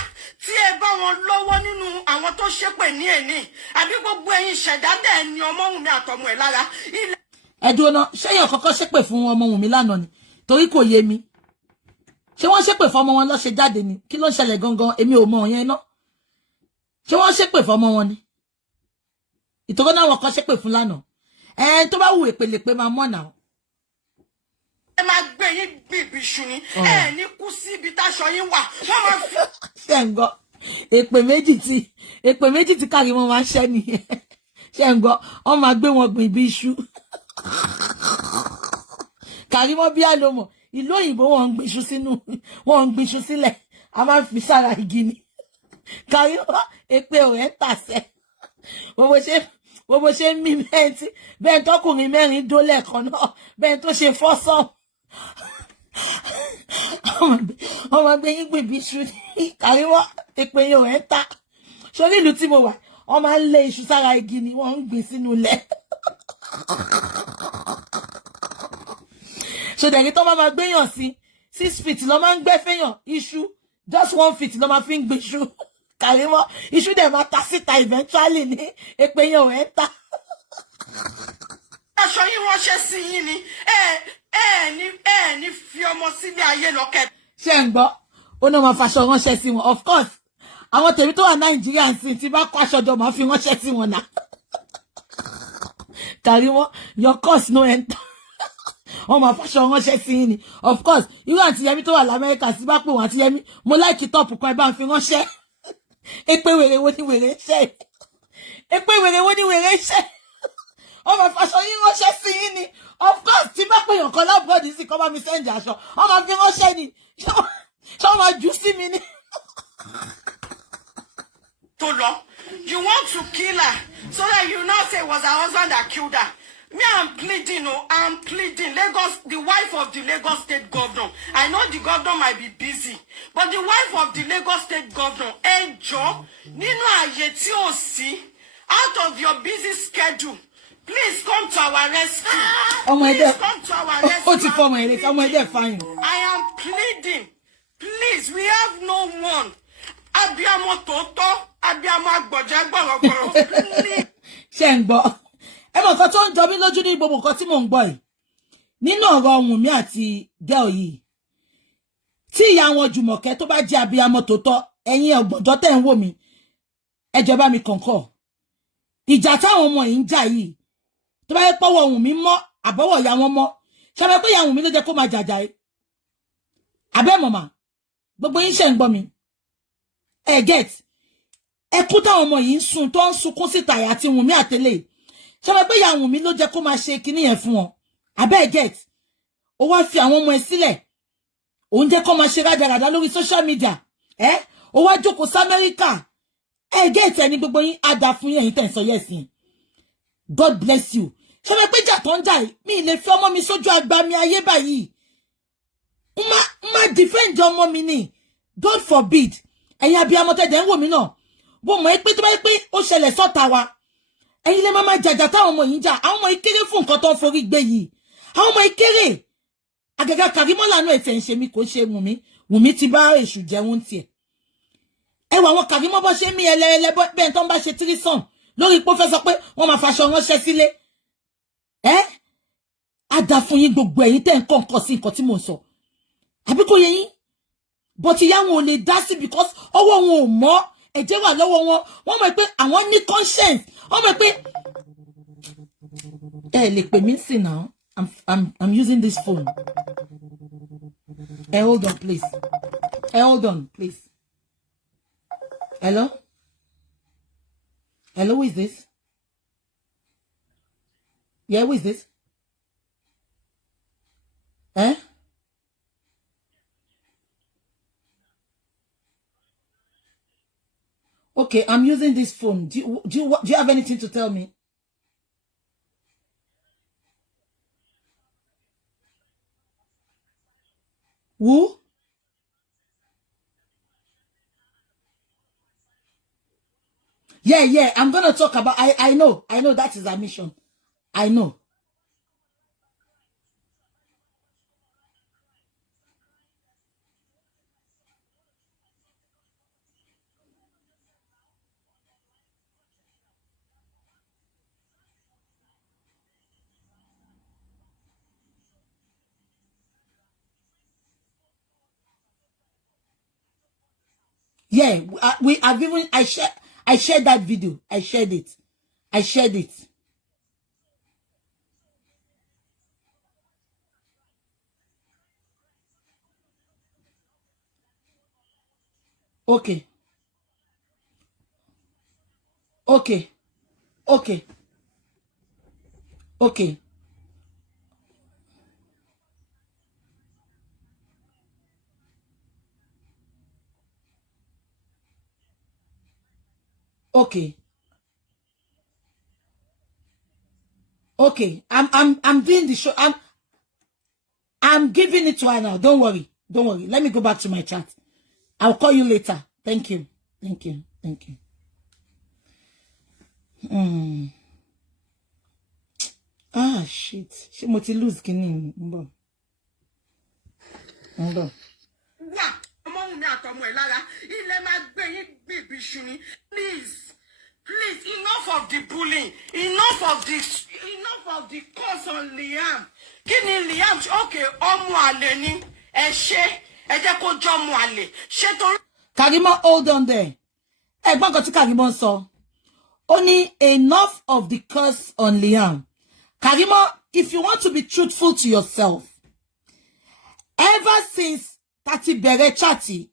tí ẹ bá wọn lọ́wọ́ nínú àwọn tó ṣépè ní ẹ̀ní àbí gbogbo ẹ̀yin ìṣẹ̀dá dẹ̀ ni ọmọ Wùmí àtọmọ ẹ̀ lára. Ẹ dúró ná, ṣé èèyàn kọ́kọ́ ṣépè fún ọmọ Wùmí lánàá ni? Torí kò yé mi. Ṣé wọ́n ṣépè fún ọmọ wọn ló ṣe jáde ni? Kí ló ń ṣẹlẹ̀ gangan? Èmi ò mọ̀ yẹn ná. Ṣé wọ́n ṣépè fún ọmọ wọn ni? Ìtọ́gọ́ náà wọ́n kọ́ ṣépè fún lánàá. Tó bá wù èpèlèpè máa mọ̀ náà. Ẹ máa gbé yín bíbí iṣu ni. Ẹ ní kú sí ibi táṣọ yín wà. Wọ́n máa fi. Ṣé ń gbọ́? Èpè méjì tí Karimot máa ṣẹ́ nìyẹn. Ṣé ń gbọ́? Wọ́n máa gbé wọn gbìn bí iṣu. Karimot bí àlọ́mọ̀. Ìlú òyìnbó wọ́n ń gbìn iṣu sínú. Wọ́n ń gbìn iṣu sílẹ̀. A máa fi sára igi ni. Karimot èpè ò rẹ̀ tàṣẹ. Bó ṣe ń mí bẹ́ẹ̀ tọkùnrin mẹ́rin dó lẹ́ẹ̀kan náà. Bẹ́ẹ̀ tó ṣe fọ́sọ̀. Ọmọ gbé yín gbìn bí iṣu ní Karimot èpè yóò rẹ̀ ta. Sórí ìlú tí mo wà, wọ́n máa ń lé iṣu sára igi ni wọ́n ń gbìn sínú ilẹ̀. So dẹ̀rí tó máa gbéyàn sí 6 feet ló máa ń gbé fẹ́yàn iṣu just 1 feet ló máa fi ń gbé iṣu. Karimot iṣu dẹ̀ máa ta síta eventually ní èpè yóò rẹ̀ ta. Aṣọ yín ránṣẹ́ sí yín ni. Ẹ ní fi ọmọ sílé ayé lọ́kẹ́. Ṣé ń gbọ́? Ó náà máa faṣọ ránṣẹ́ sí wọn. Of course. Àwọn tèmi tó wà Nàìjíríà sí tí bá kó aṣọ jọ máa fi ránṣẹ́ sí wọn náà. Karimot, your course no enter. Wọ́n máa faṣọ ránṣẹ́ sí yín ni. Of course. Irú àǹtí Yẹmí tó wà l'Amẹ́ríkà sí bá pè wọ́n àǹtí Yẹmí. Mo like top kan ẹ bá ń fi ránṣẹ́. Èpè wèrè wo ni wèrè ṣe? Èpè wèrè wo ni wèrè ṣe? Wọ́n máa faṣọ yín ránṣẹ́ sí yín ni. Of course, tí bá pè yàn kan lábúròdì sí kọ́ bá mi send aṣọ. Wọ́n máa fi ránṣẹ́ ni. Ṣé wọ́n máa jù sí mi ni? To lọ, you want to kill her so that you now say it was her husband that killed her. Me, I'm pleading, I'm pleading. Lagos, the wife of the Lagos State Governor. I know the governor might be busy, but the wife of the Lagos State Governor, ẹ jọ̀ọ́, nínú ààyè tí ò sí, out of your busy schedule, please come to our rescue. Please come to our rescue. I am pleading. Please, we have no one. Abiyamo tòótọ́, abiyamo agbọ̀jẹ́ gbọ̀rọ̀gbọ̀rọ̀. Please. Ṣé ń gbọ́? Ẹ mọ̀ nǹkan tó ń jọ mí lójú ní gbogbo nǹkan tí mò ń gbọ́ yìí. Nínú ọ̀rọ̀ Wùmí àti girl yìí. Tí ìyá wọn Jùmọ̀kẹ́ tó bá jẹ́ abiyamo tòótọ́, ẹ̀yin ọ̀gbọ̀dọ̀ tẹ́ ń wò mí. Ẹ jọ̀ọ́ bá mi kọ̀ǹkọ̀. Ìjà táwọn ọmọ yìí ń jà yìí. Tó bá yẹ pọ́wọ́ Wùmí mọ́, àbọ̀wọ̀ ìyá wọn mọ́. Ṣé ẹ pé ìyá Wùmí ló jẹ́ kó máa jàjà yìí? Àbẹ́ mọ̀mà. Gbogbo yín ṣe ń gbọ́ mi. Ẹ get. Ẹkún táwọn ọmọ yìí ń sun tó ń sunkún síta àti Wùmí àtẹlẹ. Ṣé ẹ pé ìyá Wùmí ló jẹ́ kó máa ṣe kinní yẹn fún wọn? Àbẹ́ get. Ó wá fi àwọn ọmọ ẹ sílẹ̀. Ó ń jẹ́ kó máa ṣe rádaràdà lórí social media. Ó wá jókòó sí Amẹ́ríkà. Ẹ get ẹni gbogbo yín á dá fún yín tẹ́ ń sọ yes yín. God bless you. Ṣé ẹ pé jà tó ń jà yìí? Mi lè fi ọmọ mi sójú àgbà mi ayé báyìí. Ma defend ọmọ mi ni. God forbid. Ẹ̀yin abiyamọ tẹ́jẹ̀ ń wò mí náà. Bó mọ̀ pé tó bá yẹ pé ó ṣẹlẹ̀ sọ́ta wa. Ẹ̀yin lè máa jàjà táwọn ọmọ yìí jà. Àwọn ọmọ yìí kéré fún nǹkan tó ń forí gbé yìí. Àwọn ọmọ yìí kéré. Àgàgà Karimot lànà ẹ̀tẹ̀ ń ṣe mí kò ṣe Wùmí. Wùmí ti bá èṣù jẹun tiẹ̀. Ẹ wà àwọn Karimot bó ṣe mí ẹlẹ́ẹ̀lẹ́ bẹ́ẹ̀ tó ń bá ṣe tírísàn. Lórí pé ó fẹ́ sọ pé wọ́n máa faṣọ ránṣẹ́ sílé. Ada fún yín gbogbo ẹ̀yin tẹ́ ń kon sí nǹkan tí mo sọ. Àbí kò yé yín? But ìyá wọn ò lè dá sí because ọwọ́ wọn ò mọ́, ẹ̀jẹ̀ wà lọ́wọ́ wọn. Wọ́n mọ̀ pé àwọn ní conscience. Wọ́n mọ̀ pé lè pè mí sí now. I'm using this phone. Hold on, please. Hold on, please. Hello? Hello, who is this? Yeah, who is this? Okay, I'm using this phone. Do you have anything to tell me? Who? Yeah, I'm gonna talk about I know that is our mission. I know. Yeah, I shared that video. I shared it. Okay. Okay. Okay. Okay. Okay. Okay. I'm doing the show. I'm giving it to her now. Don't worry. Let me go back to my chat. I'll call you later. Thank you. Ah, shit. She mo ti lose kini. Mbo. Wà, ọmọ mi àtọmọ ẹ̀ lára, ilé máa gbé yín bíbí ṣuni. Please, enough of the bullying, enough of the curse on Liam. Kí ni Liam? Okay, ọmọ àlè ni. Ẹ jẹ́ kó jọ ọmọ àlè. Ṣé torí Karimot, hold on there. Ẹ̀gbọ́n kan tí Karimot sọ. Only enough of the curse on Liam. Karimot, if you want to be truthful to yourself, ever since Tati bẹ̀rẹ̀ chatty,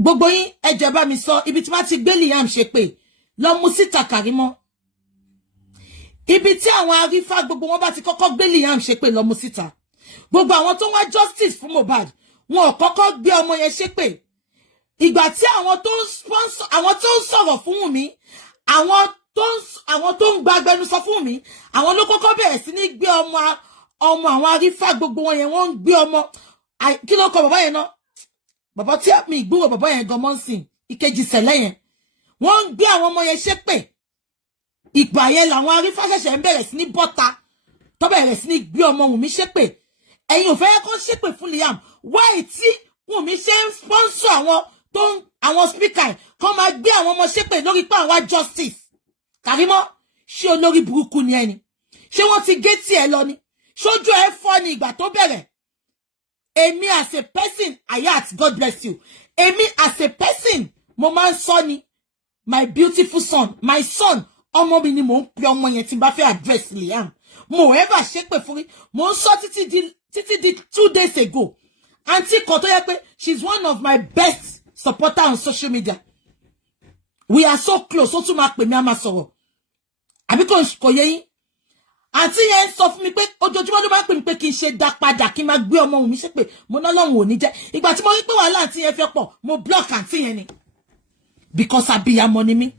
gbogbo yín ẹ jọ̀ọ́ bá mi sọ ibi tí wọ́n ti gbé Liam ṣe pé lọ mú síta Karimot. Ibi tí àwọn arífá gbogbo wọn bá ti kọ́kọ́ gbé Liam ṣe pé lọ mú síta. Gbogbo àwọn tó wá justice fún Mohbad, wọn ò kọ́kọ́ gbé ọmọ yẹn ṣe pé. Ìgbà tí àwọn tó ń sponsor, àwọn tó ń sọ̀rọ̀ fún Wumi, àwọn tó ń gba agbẹnusọ fún Wumi, àwọn ló kọ́kọ́ bẹ̀rẹ̀ sí ní gbé ọmọ àwọn arífá gbogbo wọn yẹn, wọ́n ń gbé ọmọ kí ló kọ bàbá yẹn náà? Bàbá tí mi ìgbúrò bàbá yẹn gan mọ́sìn ìkejì sẹ̀lẹ̀ yẹn, wọ́n ń gbé àwọn ọmọ yẹn ṣépè. Ìgbà yẹn làwọn arífá ṣẹ̀ṣẹ̀ ń bẹ̀rẹ̀ sí ní bọ́ta tó bẹ̀rẹ̀ sí ní gbé ọmọ Wumi ṣépè. Ẹ̀yin ò fẹ́ kó ṣépè fún Liam, why tí Wumi ṣe ń sponsor àwọn speaker kó máa gbé àwọn ọmọ ṣépè lórí pé àwọn justice. Karimot, ṣé olórí burúkú ni ẹni? Ṣé wọ́n ti gé tí ẹ lọ ni? Ṣojú ẹ fọ́ ni ìgbà tó bẹ̀rẹ̀? Èmi as a person, Ayat, God bless you. Èmi as a person, mo máa ń sọ ni, my beautiful son, my son, ọmọ mi ni mo ń pe ọmọ yẹn tí n bá fẹ́ address Liam. Mo ever ṣépè fún rí, mo ń sọ títí di 2 days ago. Auntie kan tó yẹ pé she's one of my best supporter on social media. We are so close. Ó tún máa pè mí, a máa sọ̀rọ̀. Àbí kò yé yín? Àǹtí yẹn sọ fún mi pé ojoojúmọ́ ló máa ń pè mí pé kí n ṣe dá padà kí n máa gbé ọmọ mi ṣépè. Mo ná lọ́hùn ò ní jẹ́. Ìgbà tí mo rí pé wàhálà àǹtí yẹn fẹ́ pọ̀, mo block àǹtí yẹn ni. Because abiyamọ ni mí.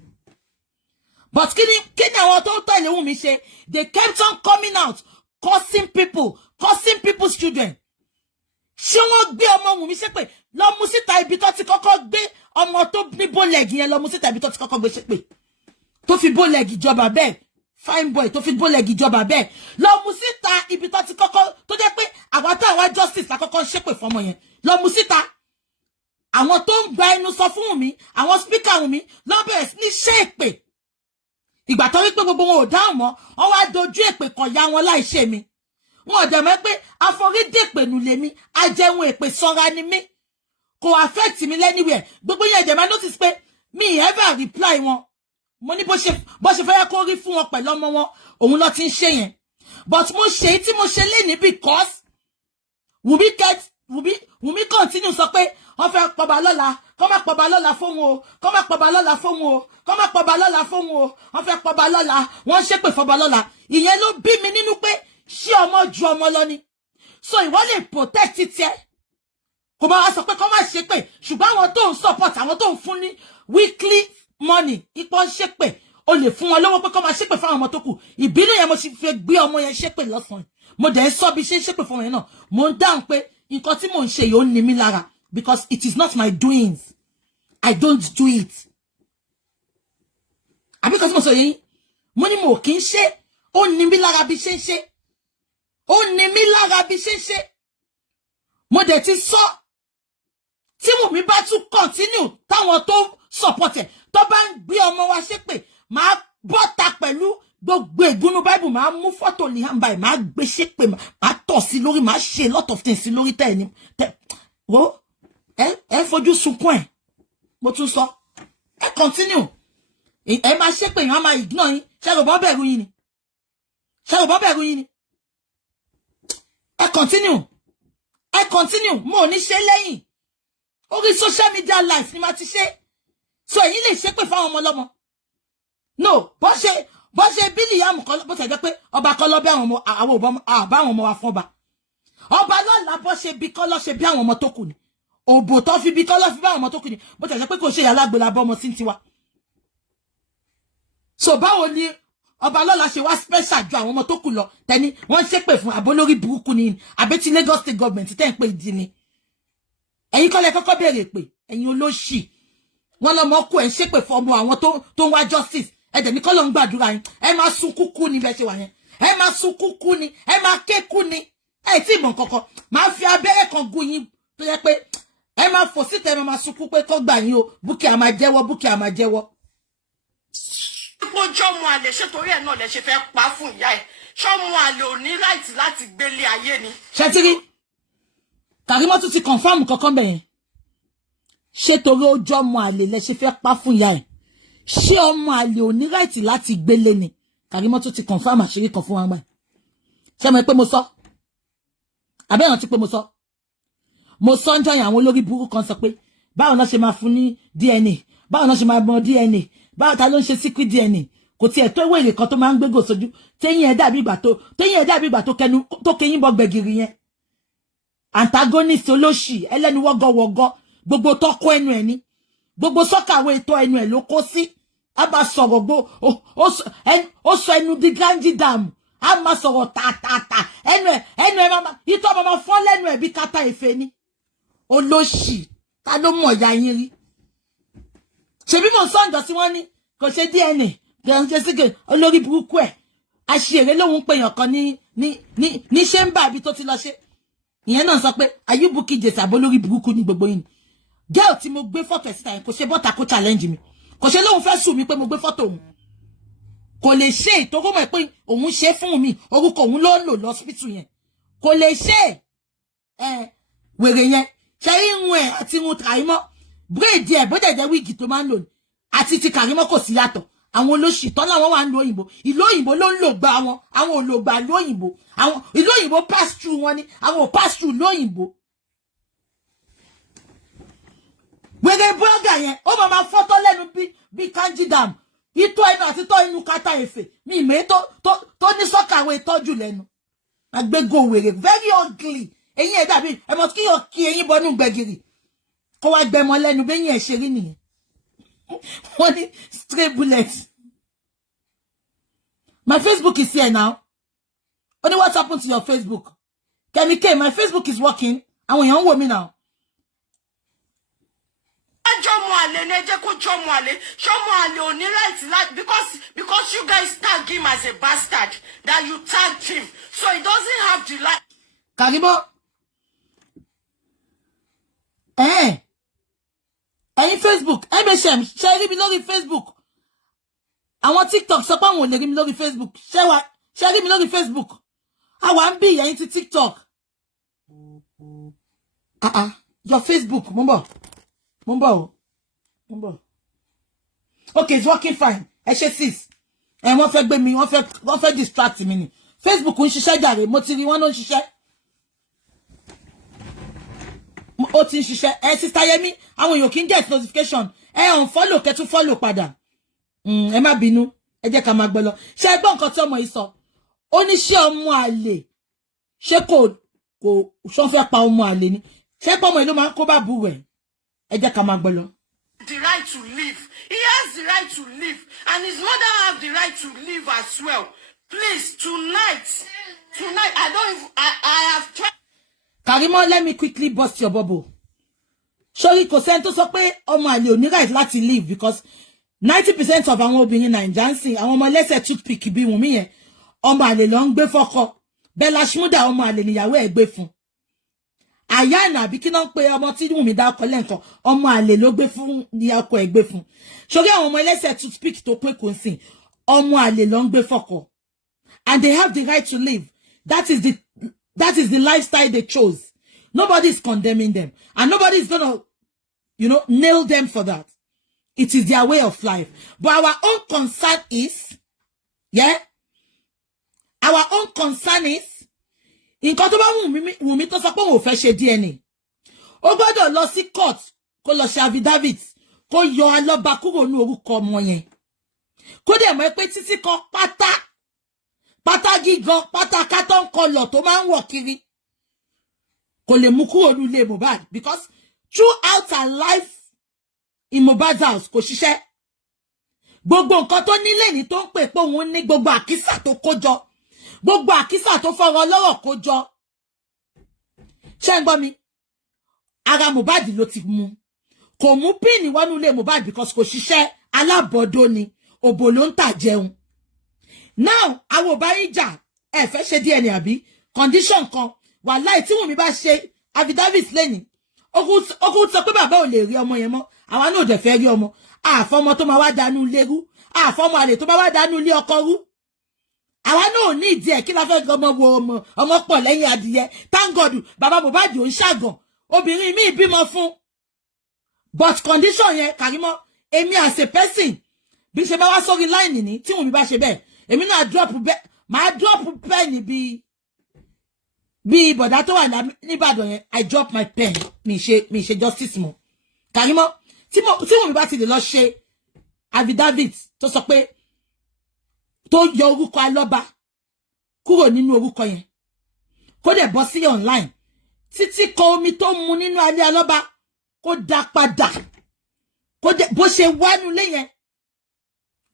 But kí ni àwọn tó ń tẹ̀lé Wumi ṣe? They kept on coming out, cursing people's children. Ṣé wọ́n gbé ọmọ Wumi ṣépè? Lọ mú síta ibi tó ti kọ́kọ́ gbé ọmọ tó ní bólẹ̀gì yẹn, lọ mú síta ibi tó ti kọ́kọ́ gbé ṣépè. Tó fi bólẹ̀gì jọba bẹ́ẹ̀. Fine boy tó fi bólẹ̀gì jọba bẹ́ẹ̀. Lọ mú síta ibi tó ti kọ́kọ́, tó jẹ́ pé àwa justice la kọ́kọ́ ṣépè fọ́mọ yẹn. Lọ mú síta. Àwọn tó ń gba ẹnu sọ fún Wumi, àwọn speaker Wumi, lọ bẹ̀rẹ̀ sí ní ṣépè. ìgbà tó rí pé gbogbo wọn ò dáhùn mọ́ wọ́n wá dojú èpè kan ya wọn láì ṣe mi wọn ò dẹ̀ mọ̀ pé àforídèpènú lèmi ajẹun èpè sanra ni mí kò affect mi anywhere gbogbo yẹn dẹ̀ máa notice pé mi ever reply wọn mo ní bó ṣe fẹ́ kó rí fún wọn pẹ̀lú ọmọ wọn òun ló ti ń ṣe yẹn but mo ṣe tí mo ṣe lénìí because Wumi continue sọ pé wọ́n fẹ́ pọba lọ́la kọ́ má pọba lọ́la fóun o kọ́ má pọba lọ́la fóun o kọ́ má pọba lọ́la fóun o wọ́n fẹ́ pọba lọ́la wọ́n ṣépè fọba lọ́la ìyẹn ló bí mi nínú pé ṣé ọmọ ju ọmọ lọ ni so ìwọ lè protect tiẹ̀ kò bá wa sọ pé kọ́ má ṣépè ṣùgbọ́n àwọn tó ń support àwọn tó ń fún ní weekly money ipò ń ṣépè o lè fún wọn lọ́wọ́ pé kọ́ má ṣépè fáwọn ọmọ tó kù ìbínú yẹn mo sì fẹ́ gbé ọmọ yẹn ṣépè lọ́sàn-án mo dẹ̀ sọ bí ṣe ń ṣépè fún wọn yẹn náà mo ń dáhùn pé nǹkan tí mò ń ṣe yìí ó ní mi lára because it is not my doings I don't do it àbí kan tí mo sọ yẹn mo ní mo kì í ṣe ó ní mi lára bí ṣe ń ṣe ó ní mi lára bí ṣe ń ṣe mo dẹ̀ ti sọ tí Wùmí bá tún continue táwọn tó support ẹ̀ tó bá ń gbé ọmọ wa ṣépè máa bọ́ta pẹ̀lú gbogbo ìgúnnú Bible máa mú fọ́tò ní hàn báyìí máa gbé ṣépè máa tọ̀ sí lórí máa ṣe lot of things sí lórí tẹ̀ ní wo ẹ fojú sunkún ẹ̀ mo tún sọ ẹ continue ẹ máa ṣépè yín á máa ignore yín ṣé kò bọ́ bẹ̀rù yín ni ṣé kò bọ́ bẹ̀rù yín ni ẹ continue mo ò ní ṣe lẹ́yìn orí social media life ni ma ti ṣe so èyí lè ṣépè fáwọn ọmọ lọ́mọ no bó ṣe bílì yàmù kan bó ṣe jẹ́ pé ọba kan lọ bí àwọn ọmọ wa fún ọba lọ́la bó ṣe bí kọ́ lọ́ ṣe bí àwọn ọmọ tó kù ni òbò tó fi bí kọ́ lọ́ fi bí àwọn ọmọ tó kù ni bó ṣe jẹ́ pé kò ṣe yàlágbèlà bọ́ ọmọ sí tiwa so báwo ni ọba lọ́la ṣe wá special ju àwọn ọmọ tó kù lọ tẹni wọ́n ṣépè fún àbólórí burúkú ni àbẹ́tí Lagos state government tẹ́ ń pè ìdí ni ẹ̀yin kọ́lẹ̀ kọ́kọ́ béèrè pé ẹ̀yin olóṣì wọ́n lọ́mọ kú ẹ̀ ń ṣépè fún ọmọ àwọn tó ń wá justice ẹ̀dẹ̀ ní kọ́lọ̀ ń gbàdúrà yín ẹ máa sun kúkú ni bẹ́ẹ̀ ṣe wà yẹn ẹ máa sun kúkú ni ẹ máa ké kú ni ẹ tí ìmọ̀ kankan máa fi abẹ́rẹ́ kan gún yín tó yẹ pé ẹ máa fò síta ẹ máa sun kú pé kọ́ gbà yín o Bukky á máa jẹ́wọ́. ipò jọmọ àlè ṣé torí ẹ̀ náà lẹ ṣe fẹ́ pa fún ìyá ẹ̀ ṣọmọ àlè ò ní right láti gbélé ayé ni. ṣètìrí Karimot tún ti confam kankan bẹ́ẹ̀ yẹn ṣé torí ó jọmọ àlè lẹ ṣe fẹ́ pa fún ìyá ẹ̀ ṣé ọmọ àlè ò ní right láti gbélé ni Karimot tún ti confam àṣírí kan fún wa gbà ṣé mo pé mo sọ àbẹ́yàn ti pé mo sọ ń jọyìn àwọn olórí burúkú kan sọ pé báwo náà ṣe máa fún ní DNA báwo náà ṣe máa mọ DNA báwo ta ló ń ṣe secret DNA kò tiẹ̀ tó ìwé ìrè kan tó máa ń gbégò sójú téyìn ẹ̀ dàbí ìgbà tó kẹyìn bọ gbẹ̀gìrì yẹn antagonist olóṣì ẹlẹ́nu wọ́gọ́wọ́gọ́ gbogbo tọ́kọ ẹnu ẹ̀ ní gbogbo sọ́kàwé ètò ẹnu ẹ̀ ló kó sí a máa sọ̀rọ̀ ó sọ ẹnu di ganji dam a máa sọ̀rọ̀ tààtààtà ẹnu ẹ̀ máa ìtọ́ máa fọ́ lẹ́nu ẹ̀ bí kátà ìfẹ́ ní olóṣì ta ló mọ̀ ìyá yín rí ṣebí mo sọ́ǹdọ̀ sí wọ́n ní kò ṣe DNA kò ṣe sígè olórí burúkú ẹ̀ àṣìírè lòun pèèyàn kan ní ṣẹ́ńbà ibi tó ti lọ ṣe ìyẹn náà sọ pé ayé Bukky jèsì àbólórí burúkú ní gbogbo yìí girl tí mo gbé fọ́tò ẹ̀ síta yẹn kò ṣe bọ́ta kó challenge mi kò ṣe lóun fẹ́ sùn mí pé mo gbé fọ́tò òun kò lè ṣe ìtòkó mọ̀ pé òun ṣe fún mi orúkọ òun ló ń lò lọ́sípítù yẹn kò lè ṣe wèrè yẹn ṣe irun ẹ̀ àti irun Karimot bírèdì ẹ̀ bó jẹ̀jẹ̀ wíìgì tó máa ń lò ní àti ti Karimot kò sí yàtọ̀ àwọn olóṣì tán láwọn wà ń lo òyìnbó ìlú òyìnbó ló ń lò gba wọn àwọn ò lò gbà lóyìnbó àwọn ìlú òyìnbó pass through wọn ni àwọn ò pass through lóyìnbó. wèrè bọ́gà yẹn ó máa fọ́tọ́ lẹ́nu bí kanji dam ìtọ́ ẹnu àti tọ́ inú kátà efe mi ìmọ̀ tó ní sọ́kàwé tọ́jú lẹ́nu agbégo wèrè very ugly eyín ẹ̀ dàbí ẹ mọ̀ kí yóò kí eyín bọ́nú gbẹ̀gìrì kó wá gbẹmọ lẹ́nu bẹ́yìn ẹ̀ ṣe rí nìyẹn wọ́n ní stray bullet. My Facebook is here now. Only what happened to your Facebook? Kemi K, my Facebook is working. And when you want me now. Because you guys tag him as a bastard, that you tagged him, so he doesn't have the right. Karimot. Ẹ̀yin Facebook, MSM, ṣe rí mi lórí Facebook. àwọn TikTok sọ pé àwọn ò lè rí mi lórí Facebook. Ṣé rí mi lórí Facebook? Àwa ń bí ìyẹn ti TikTok. Your Facebook, Mumbo. Okay, it's working fine. Ẹ ṣé sis. Wọ́n fẹ́ gbé mi, wọ́n fẹ́ distract mi ni. Facebook ń ṣiṣẹ́ jàre, mo ti rí wọn ló ń ṣiṣẹ́. Ó ti ń ṣiṣẹ́. Sister Yemi, àwọn èèyàn kì í get notification. Unfollow, kẹ́ tún follow padà. Ẹ má bínú. Ẹ jẹ́ ká máa gbọ́ lọ. Ṣé ẹ gbọ́ nǹkan tí ọmọ yìí sọ? Ó ní ṣé ọmọ àlè. Ṣé kò ṣọ́ fẹ́ pa ọmọ àlè ni? Ṣé pé ọmọ yìí ló máa ń kó bá bú rẹ̀? Ẹ jẹ́ ká máa gbọ́ lọ. The right to live. He has the right to live, and his mother have the right to live as well. Please, tonight, I have tried. Karimot, let me quickly bust your bubble. Sorry, kò sẹ́ni tó sọ pé ọmọ àlè ò ní right láti live because 90% of àwọn obìnrin Naija ń sìn, àwọn ọmọ lẹ́sẹ̀ toothpick bí Wumi yẹn, ọmọ àlè ló ń gbé fọ́kọ. Bella Shmurda ọmọ àlè níyàwó ẹ̀ gbé fún. Àyànà àbí kí náà ń pe ọmọ tí Wumi dá ọkọ lẹ́ǹkan, ọmọ àlè ló gbé fún ní ọkọ ẹ̀ gbé fún. Sorry, àwọn ọmọ lẹ́sẹ̀ toothpick tó pé kò ń sìn, ọmọ àlè ló ń gbé fọ́kọ. And they have the right to live. That is the lifestyle they chose. Nobody is condemning them. And nobody is gonna, nail them for that. It is their way of life. But our own concern is, our own concern is, nǹkan tó bá Wumi tó sọ pé òun ò fẹ́ ṣe DNA. Ó gbọ́dọ̀ lọ sí court, kó lọ ṣe affidavit, kó yọ alọ́ba kúrò ní orúkọ ọmọ yẹn. Kó dẹ̀ mọ̀ pé títí kan pátá gígan, pátá kátó ń kọlọ̀ tó máa ń wọ̀ kiri. Kò lè mú kúrò ní ilé Mohbad because throughout her life in Mohbad's house kò ṣiṣẹ́. Gbogbo nǹkan tó nílé ní tó ń pè pé òun ní gbogbo àkísà tó kó jọ. Gbogbo àkísà tó fọwọ́ lọ́rọ̀ kó jọ. Ṣé ń gbọ́ mi? Ara Mohbad ló ti mú. Kò mú píìnì wọnú ilé Mohbad because kò ṣiṣẹ́, alábọ̀dọ̀ ni, òbò ló ń tà jẹun. Now, àwọn ò bá yín jà, ẹ fẹ́ ṣe DNA àbí? Condition kan, wàláì tí Wumi bá ṣe affidavit lẹ́ni. Ogun sọ pé bàbá ò lè rí ọmọ yẹn mọ́. Àwa náà ò dẹ̀ fẹ́ rí ọmọ. Àfọmọ tó máa wá dánú ilé rú. Àfọmọ àlè tó máa wá dánú ilé ọkọ rú. Àwa náà ò ní ìdí ẹ̀ kí la fẹ́ ọmọ wo ọmọ pọ̀ lẹ́yìn adìyẹ. Thank God, bàbá Mohbad ò ń ṣàgàn. Obìnrin mi bímọ fún. But condition yẹn, Karimot, èmi as a person, bí ṣe bá wá sórí line ni, tí Wumi bá ṣe bẹ́ẹ̀, èmi náà máa drop pen bí bọ̀dá tó wà níbàdàn yẹn, I drop my pen, mi ṣe justice mọ́. Karimot, tí Wumi bá ti lè lọ ṣe affidavit tó sọ pé tó yọ orúkọ alọ́ba kúrò nínú orúkọ yẹn, kó dẹ̀ bọ́ sí online, títí kan omi tó mu nínú alẹ́ alọ́ba kó dá padà, kó dẹ̀ bó ṣe wá nú lé yẹn,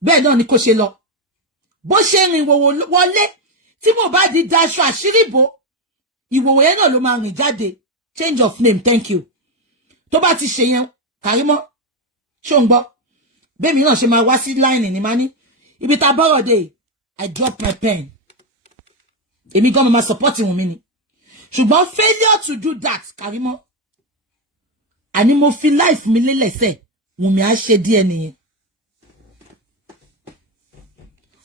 bẹ́ẹ̀ náà ni kó ṣe lọ. Bó ṣe rìn wọlé tí Mohbad daṣọ àṣírí bò, ìwòwò yẹn náà ló máa rìn jáde. Change of name, thank you. Tó bá ti ṣe yẹn, Karimot, ṣó ń gbọ́. Bẹ́ẹ̀mi náà ṣe máa wá sí line ni máa ní. Ibi tá bọ́rọ̀ dé, I drop my pen. Èmi gan máa support Wumi ni. Ṣùgbọ́n failure to do that, Karimot. Àní mo fi life mi lélẹ̀sẹ̀, Wumi á ṣe díẹ̀ nìyẹn.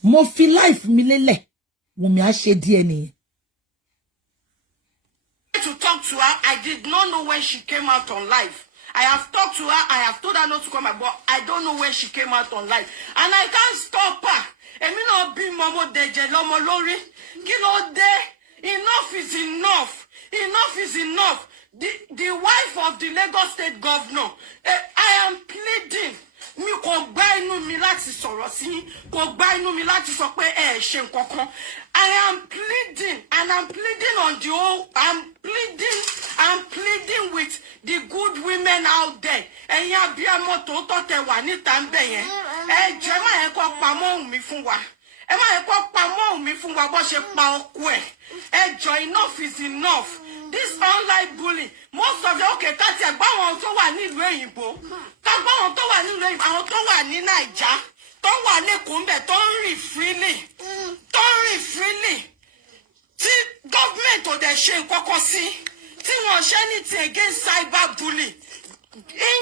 Mo fi life mi lélẹ̀, Wumi á ṣe díẹ̀ nìyẹn. To talk to her, I did not know when she came out on live. I have talked to her, I have told her not to come out, but I don't know when she came out on live. And I can't stop her. Èmi náà bí Momo Deje lọ́mọ lórí. Kí ló dé? Enough is enough. Enough is enough. The wife of the Lagos State governor, I am pleading. Mi kò gbà inú mi láti sọ̀rọ̀ sí yín, kò gbà inú mi láti sọ pé ẹ ṣe nǹkan kan. I am pleading, and I'm pleading on the whole. I'm pleading with the good women out there. Ẹ̀yin abiyamọ tòótọ́ tẹ́ wà níta ńbẹ̀ yẹn. Ẹ jọ̀ọ́ má yẹ kó pamọ́ ohùn mi fún wa. Ẹ má yẹ kó pamọ́ ohùn mi fún wa bó ṣe pa ọkọ ẹ̀. Ẹ jọ̀ọ́, enough is enough. This online bullying, most of the ká tiẹ̀ gbá wọn tó wà nílùú òyìnbó. Ká gbá wọn tó wà nílùú òyìnbó, àwọn tó wà ní Naija, tó wà lẹ́kọ̀ọ́ ńbẹ̀, tó ń rìn freely. Tó ń rìn freely. Tí government ò dẹ̀ ṣe nǹkan kan sí. Tí wọ́n ṣe anything against cyber bullying.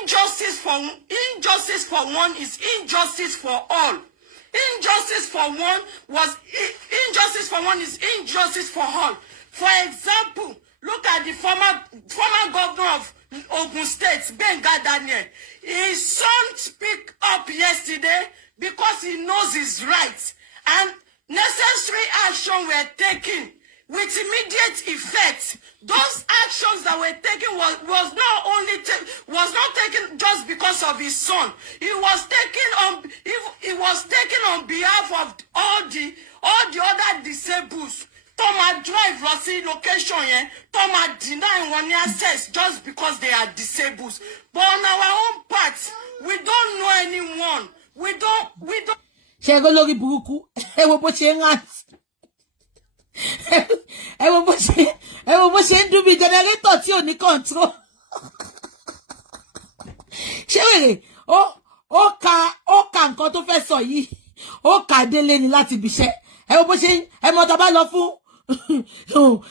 Injustice for one is injustice for all. Injustice for one injustice for one is injustice for all. For example, look at the former governor of Ogun State, Benga Daniel. His son speak up yesterday because he knows his rights, and necessary action were taken with immediate effect. Those actions that were taken was not taken just because of his son. It was taken on behalf of all the other disabled. Toma drive Rossi location here. Toma deny one access just because they are disabled. But on our own part, we don't know anyone. We don't. Ṣé lórí burúkú ẹ wo bó ṣe ń rant ẹ wo bó ṣe ń dún bí generator tí ò ní control ṣé wèrè ó ka nǹkan tó fẹ́ sọ yìí ó kà délé ni láti bìṣẹ́ ẹ wo bó ṣe ẹ mọ̀ tá bá lọ fún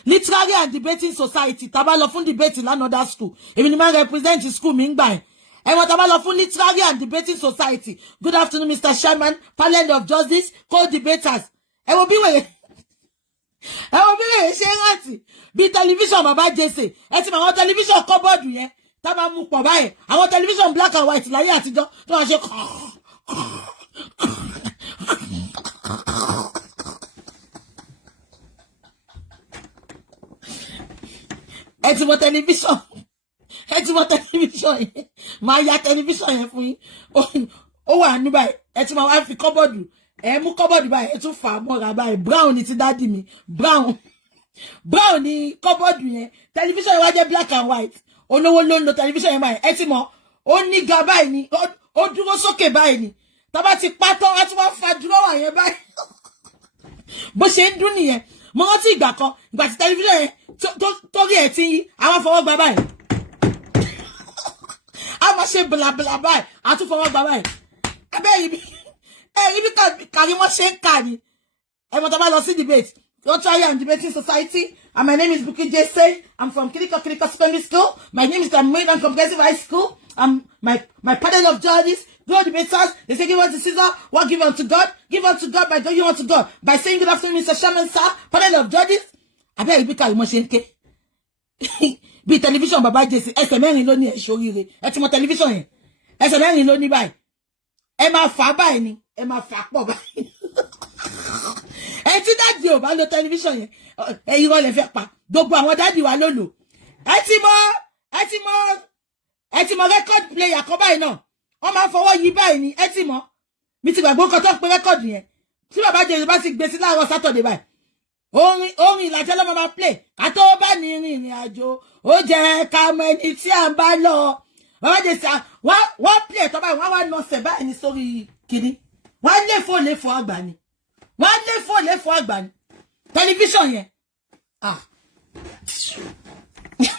literary and debating society tá bá lọ fún debate l'another school èmi ni máa represent school mi ń gbà ẹ mọ̀ tá bá lọ fún literary and debating society. Good afternoon, Mr. Chairman, panel of justice, co-debaters. Ẹ wo bí wèrè ṣe rántí bí television bàbá jẹ́sẹ̀ ẹ ti mọ̀ àwọn television cupboard yẹn tá bá mú pọ̀ báyìí àwọn television black and white láyé àtijọ́ tó wá ṣe ẹ ti mọ̀ television yẹn máa ya television yẹn fún yín ó wà ní báyìí ẹ ti máa wá fi kọ́bọ̀dù ẹ mú kọ́bọ̀dù báyìí ẹ tún fà á mọ́ra báyìí brown ni ti dádì mi brown ni kọ́bọ̀dù yẹn television yẹn wá jẹ́ black and white olówó ló ń lo television yẹn báyìí ẹ ti mọ̀ ó ní ga báyìí ni ó dúró sókè báyìí ni tá bá ti pátán á tún wá fa dúrọ́wà yẹn báyìí bó ṣe ń dún nìyẹn mo rántí ìgbà kan ìgbà tí television yẹn torí ẹ̀ ti yí àwọn afọwọ́gba báyìí a máa ṣe bìlàbìlà báyìí a tún fọwọ́ gba báyìí abẹ́ ibi Karimot ṣe ń kà ní ẹ mọ̀ tá bá lọ sí debate Gubernatorial and Debating Society, and my name is Buki Jesse. I'm from Kiriko Secondary School. My name is Karimot Comprehensive High School. My panel of judges, go debaters. They say give unto Caesar, what give unto God. Give unto God by doing unto God. By saying good afternoon, Mr. Chairman, sir. Panel of judges. Abẹ́ ibi Karimot ṣe ń ké. Bí television bàbá Jesse ẹsẹ̀ mẹ́rin ló ní ẹ ṣoríire ẹ ti mọ̀ television yẹn ẹsẹ̀ mẹ́rin ló ní báyìí ẹ máa fà báyìí ni ẹ máa fà pọ̀ báyìí ẹ tí dáàdì ò bá lo television yẹn ẹ irọ́ lẹ fẹ́ pa gbogbo àwọn dáàdì wa ló lò ẹ ti mọ̀ record player kan báyìí náà wọ́n máa fọwọ́ yí báyìí ni ẹ ti mọ̀ mi ti gbàgbọ́ kan tó ń pe record yẹn tí bàbá Jesse bá ti gbé sí láàárọ̀ Saturday báyìí orin ìlàjẹ́ ló máa play ká tó bá ní ìrìn àjò ó jẹ́ ká mọ ẹni tí à ń bá lọ bàbá Jesse wọ́n play tó báyìí wọ́n wá nọ́ọ̀sẹ̀ báyìí ní sórí kìíní wọ́n léfò àgbà ni tẹlifíṣàn yẹn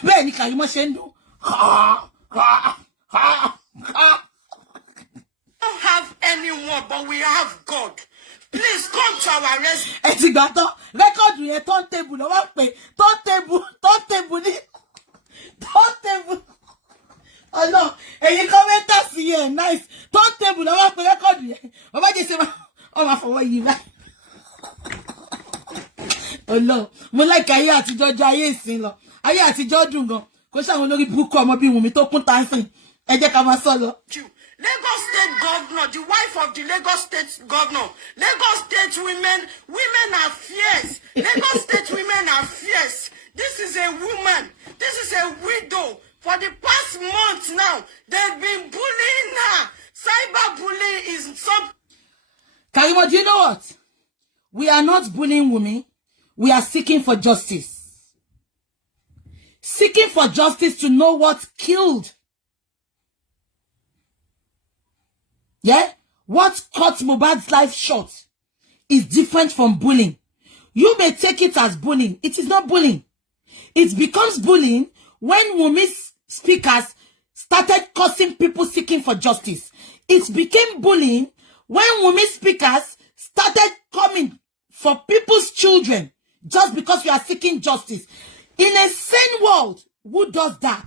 bẹ́ẹ̀ ni Karimot ṣe ń dún. We don't have anyone, but we have God. Please come to our rescue. Ẹ ti gbà tán rẹ́kọ̀dù yẹn turntable lọ́wọ́ pé turntable ní turntable ọ̀nà èyí kọ́mẹ́ntà sí yẹn nice turntable lọ́wọ́ pé rẹ́kọ̀dù yẹn bàbá Jesse ọmọ àfọwọ́ yìí báyìí. Ọlọ́run mo like ayé àtijọ́ jẹ́ ayé ìsìn lọ ayé àtijọ́ dùn gan kò ṣàwọn olórí burúkú ọmọ bíi Wumi tó kún tánsìn ẹ jẹ́ ká máa sọ lọ. Lagos State Governor, the wife of the Lagos State Governor. Lagos State women are fierce. Lagos State women are fierce. This is a woman. This is a widow. For the past month now, they've been bullying her. Cyberbullying is some. Karimot, do you know what? We are not bullying Wumi. We are seeking for justice. Seeking for justice to know what killed. Yeah? What cut Mohbad's life short is different from bullying. You may take it as bullying. It is not bullying. It becomes bullying when Wumi's speakers started cursing people seeking for justice. It became bullying when Wumi's speakers started coming for people's children just because we are seeking justice. In a sane world, who does that?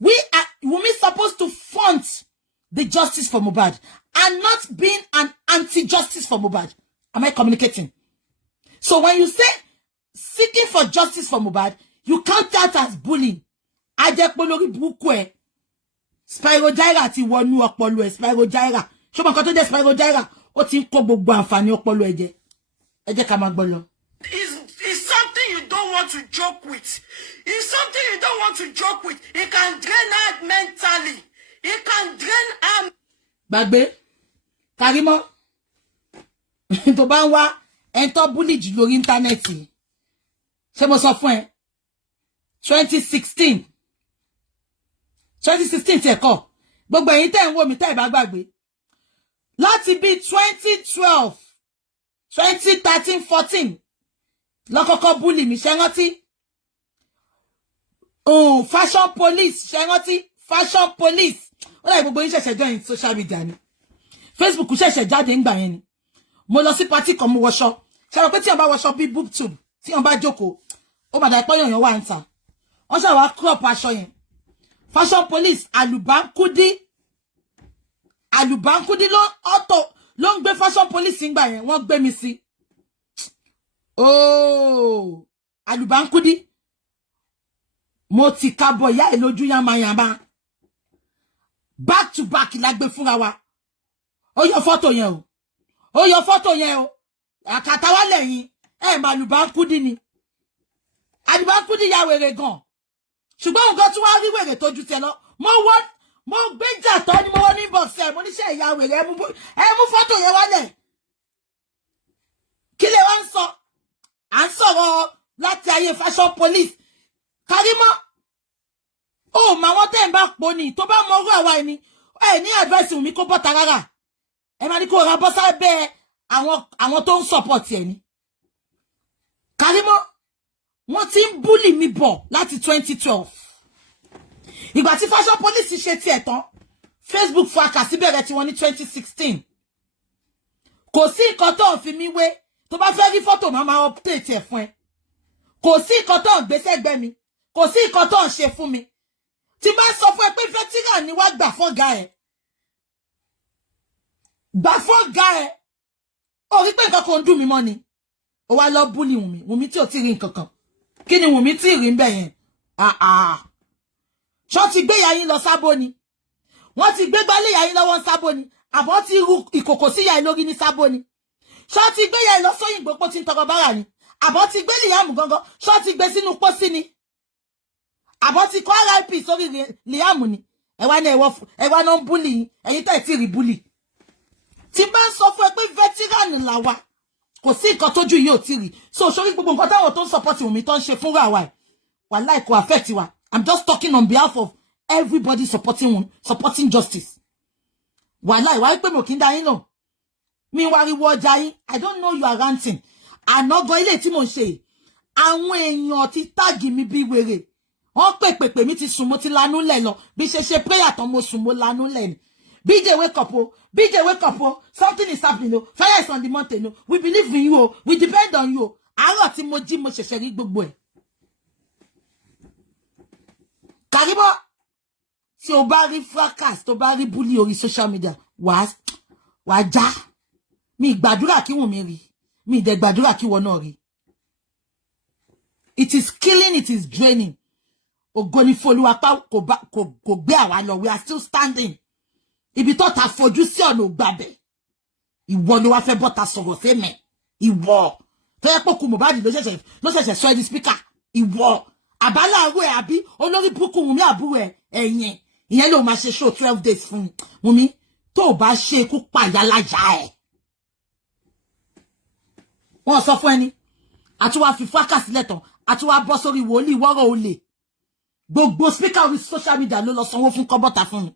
Wumi's supposed to front the justice for Mohbad and not being an anti-justice for Mohbad. Am I communicating? So when you say seeking for justice for Mohbad, you count that as bullying. Ajepolori buku e. Spyro Gyra ti wọnú ọpọlọ ẹ. Spyro Gyra. Ṣé mo kan tó jẹ́ Spyro Gyra? Ó ti ń kó gbogbo àǹfààní ọpọlọ ẹ jẹ. Ẹ jẹ́ ká máa gbọ́ lọ. It's something you don't want to joke with. It's something you don't want to joke with. It can drain out mentally. It can drain out. Gbàgbé. Karimot. Tó bá ń wá ẹni tó bully jù lórí íńtánẹ́ẹ̀tì. Ṣé mo sọ fún ẹ? 2016 tí ẹ̀kọ́. Gbogbo ẹ̀yin tẹ́ ń wò mí tẹ́ ẹ bá gbàgbé. Láti bí 2012, 2013, 14. Lọ́kọ́kọ́ bully mi ṣé rántí. Fashion police ṣé rántí. Fashion police. Ó dà gbogbo yín ṣẹ̀ṣẹ̀ join social media ni. Facebook ṣẹ̀ṣẹ̀ jáde ńgbà yẹn ni. Mo lọ sí party kan mo wọṣọ. Ṣé rò pé tí wọ́n bá wọṣọ bí boob tube, tí wọ́n bá jókòó, ó máa dà pé yàn wà ńta. Wọ́n ṣe wá crop aṣọ yẹn. Fashion police Alubankudi ló ń gbé fashion police ńgbà yẹn. Wọ́n gbé mi sí. Oh, Alubankudi. Mo ti kabo ya lójú yamayama. Back to back la gbé fúnra wa. Ó yọ photo yẹn o. Ó yọ photo yẹn o. Àkàtà wa lẹ́yìn. Ma Alubankudi ni. Alubankudi ya wèrè gan. Ṣùgbọ́n nǹkan tí wọ́n rí wèrè tójú tẹ lọ. Mo gbé jàtọ́ ni mo wọ́n ní inbox ẹ̀. Mo ní ṣe ìyá wèrè ẹ mú photo yẹn wálẹ̀. Kí lẹ wá ń sọ? À ń sọ̀rọ̀ láti ayé fashion police. Karimot. Oh, ma wọ́n tẹ́ ń bá pò ní. Tó bá mọ orú àwa ẹni. Ní advice mi kó bọ́ta rárá. Ẹ máa ní kó ra bọ́ sábẹ́ àwọn tó ń support ẹ ni. Karimot. Wọ́n ti ń bully mi bọ̀ láti 2012. Ìgbà tí fashion police ṣe tiẹ̀ tán, Facebook fracas bẹ̀rẹ̀ tí wọ́n ní 2016. Kò sí nǹkan tó ń fi mí wé. Tó bá fẹ́ rí photo máa update ẹ̀ fún ẹ. Kò sí nǹkan tó ń gbé sẹ́gbẹ́ mi. Kò sí nǹkan tó ń ṣe fún mi. Tí bá sọ fún ẹ pé veteran ni wá gbà fọ́gá ẹ̀. Gbà fọ́gá ẹ̀. Ó rí pé nǹkan kan ń dùn mí mọ́ ni. Ó wá lọ bully Wumi tí ò tí rí nǹkan kan. Kí ni Wumi tí rí ń bẹ̀ yẹn? Ṣó ti gbé ìyá yín lọ sábó ni? Wọ́n ti gbé gbálé ìyá yín lọ́wọ́ sábó ni? Àbọ̀ ti ru ìkòkò sí ìyá yín lórí ní sábó ni? Ṣó ti gbé ìyá yín lọ sóyìnbó pó tí ń tọrọ bára ni? Àbọ̀ ti gbé Liam gangan? Ṣó ti gbé sínú pósí ni? Àbọ̀ ti kọ́ RIP sórí Liam ni? Ẹ̀wá náà ń bully ẹ̀yin tẹ́ ti rí bully. Tí bá ń sọ fún ẹ pé veteran là wá. Kò sí nǹkan tójú yìí ò tí rí. So sórí gbogbo nǹkan táwọn tó ń support Wumi tó ń ṣe fúnra wa ẹ̀. Wàláì kò affect wa. I'm just talking on behalf of everybody supporting justice. Wàláì wá pé mo kì í dá yín náà. Mi wariwo ọjà yín. I don't know you are ranting. Ànágan ilé tí mo ń ṣe. Àwọn èèyàn ti táàgì mi bí wèrè. Wọ́n pè mi ti sùn mo ti lanú lẹ̀ lọ. Bí ṣe prayer tán mo sùn mo lanú lẹ̀ ni. BJ wake up oh. BJ wake up oh. Something is happening oh. Fire is on the mountain oh. We believe in you oh. We depend on you oh. Àárọ̀ tí mo jí mo ṣẹ̀ṣẹ̀ rí gbogbo ẹ̀. Karimot. Tí o bá rí fracas, tó bá rí bully orí social media, wà já. Mi gbàdúrà kí Wumi rí. Mi dẹ̀ gbàdúrà kí wọ́n náà rí. It is killing, it is draining. Ògoni foluwapa kò gbé àwa lọ. We are still standing. Ibi tó ta fojú sí ọ̀nà ògbàbẹ̀. Ìwọ ló wá fẹ́ bọ́ta sọ̀rọ̀ fẹ́mẹ̀. Ìwọ. Tó yẹ pé kú Mohbad ló ṣẹ̀ṣẹ̀ sọ di speaker. Ìwọ. Àbálàrú ẹ̀ àbí olórí burúkú Wumi àbúrò ẹ̀ ẹ̀yìn. Ìyẹn ló máa ṣe show 12 days fún mi. Wumi tó bá ṣe ikú pàyà láyà ẹ̀. Wọ́n sọ fún ẹni. Àti wá fi fracas sílẹ̀ tán. Àti wá bọ́ sórí wòlíì wọ́rọ̀ olè. Gbogbo speaker orí social media ló lọ sanwó fún kọ́bọ́ta fún mi.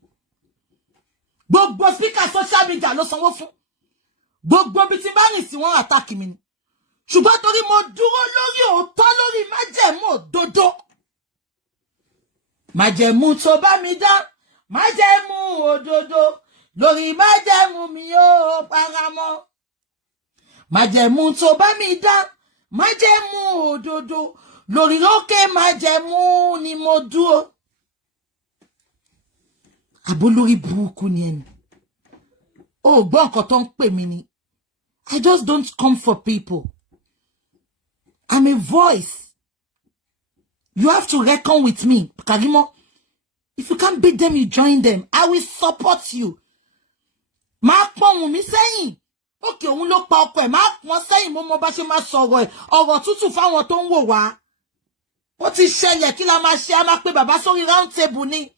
Gbogbo speaker social media ló sanwó fún. Gbogbo bí tí bá rìn sí wọ́n attack mi ni. Ṣùgbọ́n torí mo dúró lórí òótọ́ lórí májẹ̀mú òdodo. Májẹ̀mú tó bá mi dá, májẹ̀mú òdodo, lórí májẹ̀mú mi ó paramọ́. Májẹ̀mú tó bá mi dá, májẹ̀mú òdodo, lórí òkè májẹ̀mú ni mo dúró. Abolori burúkú ni ẹni. Oh, gbọ́ nǹkan tó ń pè mí ni. I just don't come for people. I'm a voice. You have to reckon with me. Karimot, if you can't beat them, you join them. I will support you. Ma pon Wumi sẹ́yìn. Okay, òun ló pa ọkọ ẹ̀. Ma pon sẹ́yìn mo mọ bá ṣe máa sọ̀rọ̀ ẹ̀. Ọ̀rọ̀ tútù fáwọn tó ń wò wá. Ó ti ṣẹlẹ̀ kí la máa ṣe, a máa pe bàbá sórí round table ni.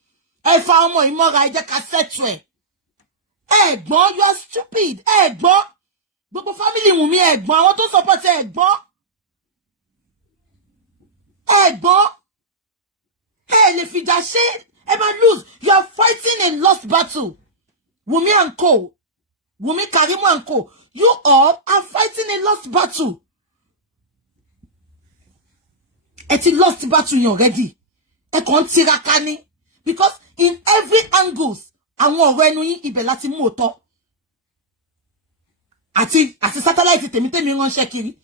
Ẹ fa ọmọ ìmọ́ra ẹ jẹ́ ká settle ẹ̀. Ẹ̀gbọ́n, you are stupid. Ẹ̀gbọ́n. Gbogbo family Wumi ẹ̀gbọ́n, àwọn tó support ẹ̀gbọ́n. Ẹ̀gbọ́n. Ẹ lè fìjà ṣe, ẹ máa lose. You are fighting a lost battle. Wumi and co. Wumi, Karimot and co. You all are fighting a lost battle. Ẹ ti lost battle yẹn already. Ẹ kàn tiraka ni. Because in every angles, àwọn ọ̀rọ̀ ẹnu yín ibẹ̀ láti mú òótọ́. Àti satellite tèmi ránṣẹ́ kiri.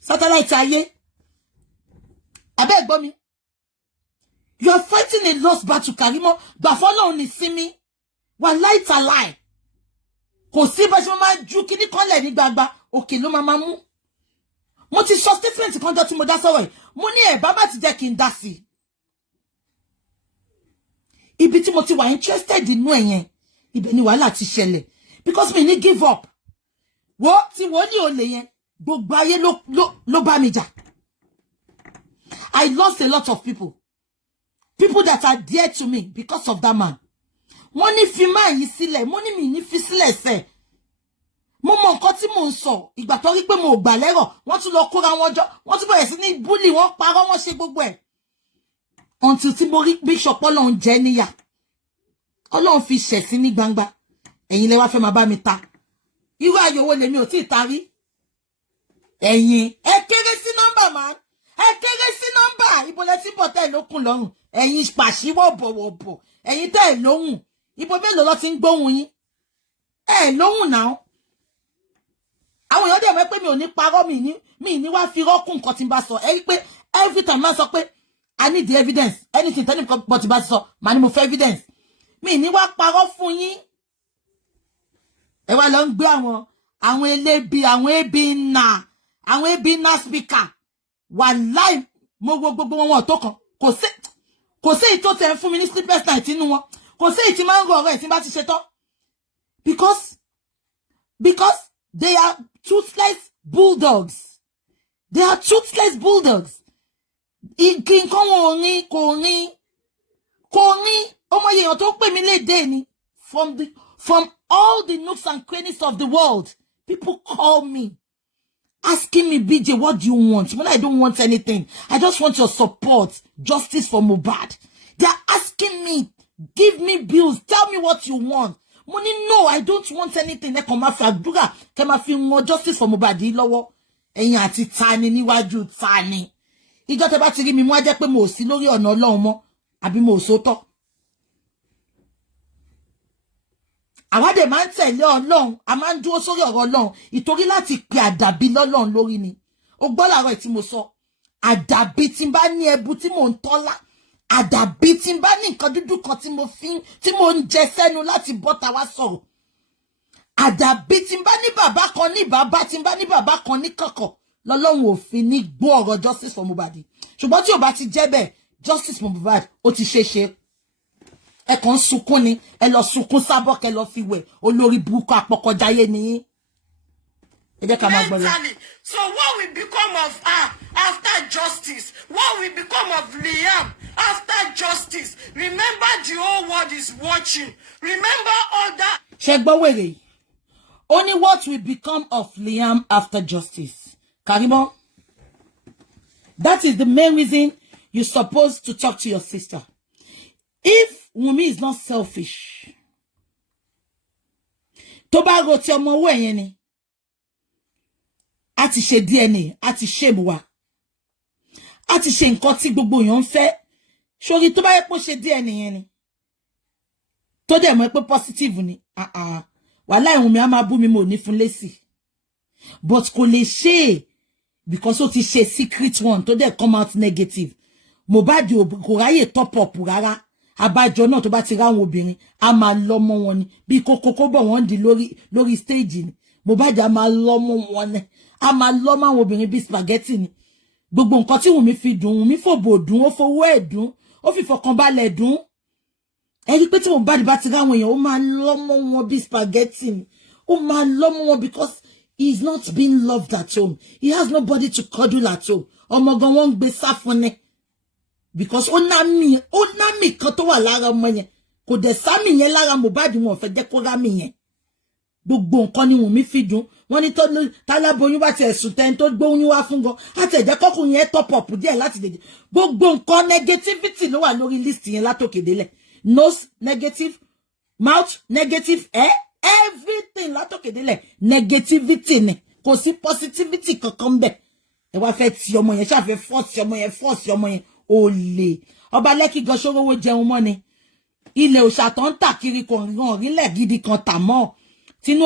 Satellite ayé. Abẹ́ gbọ́ mi. You are fighting a lost battle, Karimot. Gbà fọ́lọ́run ní sinmi. Wà light alive. Kò sí bá ṣe máa ju kíní kan lẹ̀ ní gbagba. Òkè ló máa mú. Mo ti sọ statement kan jọ tí mo dá sọ̀rọ̀ yìí. Mo ní ẹ̀ bàbá ti jẹ́ kí n dá sí. Ibi tí mo ti wà interested inú ẹ̀yẹn. Ibẹ̀ ni wàhálà ti ṣẹlẹ̀. Because mi ní give up. Wo tí wọ́n ní olè yẹn. Gbogbo ayé ló bá mi jà. I lost a lot of people. People that are dear to me because of that man. Wọ́n ní fi máa yìí sílẹ̀, mo ní mi ní fi sílẹ̀ sẹ́. Mo mọ nǹkan tí mò ń sọ, ìgbà tó rí pé mo gbà lẹ́rọ̀, wọ́n tún lọ kóra wọn jọ, wọ́n tún bẹ̀rẹ̀ sí ní bully, wọ́n parọ́, wọ́n ṣe gbogbo ẹ̀. Until tí mo rí Bishop Ọlọ́run jẹ́ níyà. Ọlọ́run fi ṣẹ̀ sí ní gbangba. Ẹ̀yin lẹ wá fẹ́ máa bá mi ta. Irú ayọ̀ wo lèmi ò tí ì tarí. Ẹ̀yin, ẹ kéré sí nọ́mbà man. Ẹ kéré sí nọ́mbà. Ibo lẹ ti bọ̀ tẹ́ lókun lọ́rùn. Ẹ̀yin pàṣíwọ̀ bọ̀wọ̀bọ̀. Ẹ̀yin tẹ́ lóhùn. Ibo mélòó ló ti ń gbóhùn yín. Lóhùn náà. Àwọn èèyàn dẹ̀ mọ̀ pé mi ò ní parọ́ mi ní wá fi rọ́kùn nǹkan tí n bá sọ. Ẹ rí pé every time máa sọ pé I need the evidence. Anything tẹ́lẹ̀ nǹkan bọ̀ tí bá sọ, màá ní mo fẹ́ evidence. Mi ní wá parọ́ fún yín. Ẹ wá lọ ń gbé àwọn elébi, àwọn ebi ńnà speaker. Wàláì mo wo gbogbo wọn tó kan. Kò sí ìtò tẹ̀ ń fún mi ní sleepless night inú wọn. Kò sí ìtì máa ń rọ̀ ọ̀rẹ́ tí bá ti ṣe tán. Because they are toothless bulldogs. They are toothless bulldogs. Igi nǹkan wọn ò rí, kò rí. Ọmọ èèyàn tó pè mí lédè ni. From all the nooks and crannies of the world, people call me, asking me, BJ, what do you want? When I don't want anything. I just want your support. Justice for Mohbad. They are asking me, give me bills. Tell me what you want. Money, no, I don't want anything. Let come after Abdullah. Come after more justice for Mohbad. Lọ́wọ́. Ẹ̀yin àti tani níwájú tani. Ìjọ tẹ́ bá ti rí mi mo jẹ́ pé mo sí lórí ọ̀nà Ọlọ́run mọ́. Àbí mo sòótọ́. Àwa dẹ̀ máa ń tẹ̀lé Ọlọ́run, a máa ń dúró sórí ọ̀rọ̀ Ọlọ́run, ìtorí láti pe àdàbí lọ́lọ́run lórí ni. O gbọ́ làárọ̀ tí mo sọ, àdàbí tí n bá ní ẹbu tí mò ń tọ́lá, àdàbí tí n bá ní nǹkan dúdú kan tí mo ń jẹ sẹ́nu láti bọ́ta wá sọ̀rọ̀. Àdàbí tí n bá ní bàbá kan ní bàbá, tí n bá ní bàbá kan ní kọ̀kọ̀, lọ́lọ́run ò fi ní gbọ́ ọ̀rọ̀ justice for Mohbad. Ṣùgbọ́n tí ò bá ti jẹ́ bẹ́ẹ̀, justice for Mohbad ó ti ṣeéṣe. Ẹ kàn sunkún ni, ẹ lọ sunkún sábọ̀ kẹ́ lọ fi wẹ̀, olórí burúkú apọkọjáyé ni. Ẹ jẹ́ ká máa gbọ́ lọ. So what will become of her after justice? What will become of Liam after justice? Remember, the whole world is watching. Remember all that. Ṣé gbọ́ wèrè. Only what will become of Liam after justice. Karimot, that is the main reason you're supposed to talk to your sister. If Wumi is not selfish, tó bá ro ti ọmọ owó ẹ̀yẹn ni, a ti ṣe DNA, a ti ṣe wa, a ti ṣe nǹkan tí gbogbo èèyàn ń fẹ́. Sórí tó bá yẹ pé ó ṣe DNA yẹn ni, tó dẹ̀ mọ̀ pé positive ni, wàláhì Wumi á máa bú mi mo ní fún lésì. But kò lè ṣe because ó ti ṣe secret one tó dẹ̀ come out negative. Mohbad kò ráyè top up rárá. àbájọ náà tó bá ti ráwọn obìnrin a máa lọ́mọ wọn ni bí kókókó bọ̀ wọ́n di lórí stage ni Mohbad a máa lọ́mọ wọn ni a máa lọ́mọ àwọn obìnrin bí spaghetti ni gbogbo nǹkan tí Wùmí fi dùn Wùmí fòbò dùn ó fowó ẹ̀ dùn ó fi fọkànbalẹ̀ dùn ẹ rí pé tí Mohbad bá ti ráwọn èèyàn ó máa lọ́mọ wọn bí spaghetti ni ó máa lọ́mọ wọn because he is not being loved at home he has nobody to cuddle at home ọmọ gan wọn ń gbé sá fún ni because ó ná mi kan tó wà lára ọmọ yẹn kò dẹ̀ sámì yẹn lára Mohbad wọn fẹ́ jẹ́ kó rámì yẹn gbogbo nǹkan ni Wùmí fi dùn wọ́n ní táláboyún bá ti ẹ̀sùn tẹ́ni tó gbóyún wá fún gan àti ẹ̀jẹ̀ kọkùnrin yẹn top up díẹ̀ láti dèjì gbogbo nǹkan negativity ló wà lórí list yẹn látòkè délẹ̀ nose negative mouth negative everything látòkè délẹ̀ negativity ni kò sí positivity kankan bẹ́ẹ̀ ẹ wá fẹ́ ti ọmọ yẹn ṣàfẹ́ force ọmọ yẹn ó lè ọba Lẹ́kì gan ṣòrówó jẹun mọ́ ni ilẹ̀ òṣà tó ń tà kiri kò rìn orílẹ̀ gidi kan tà mọ́ tinú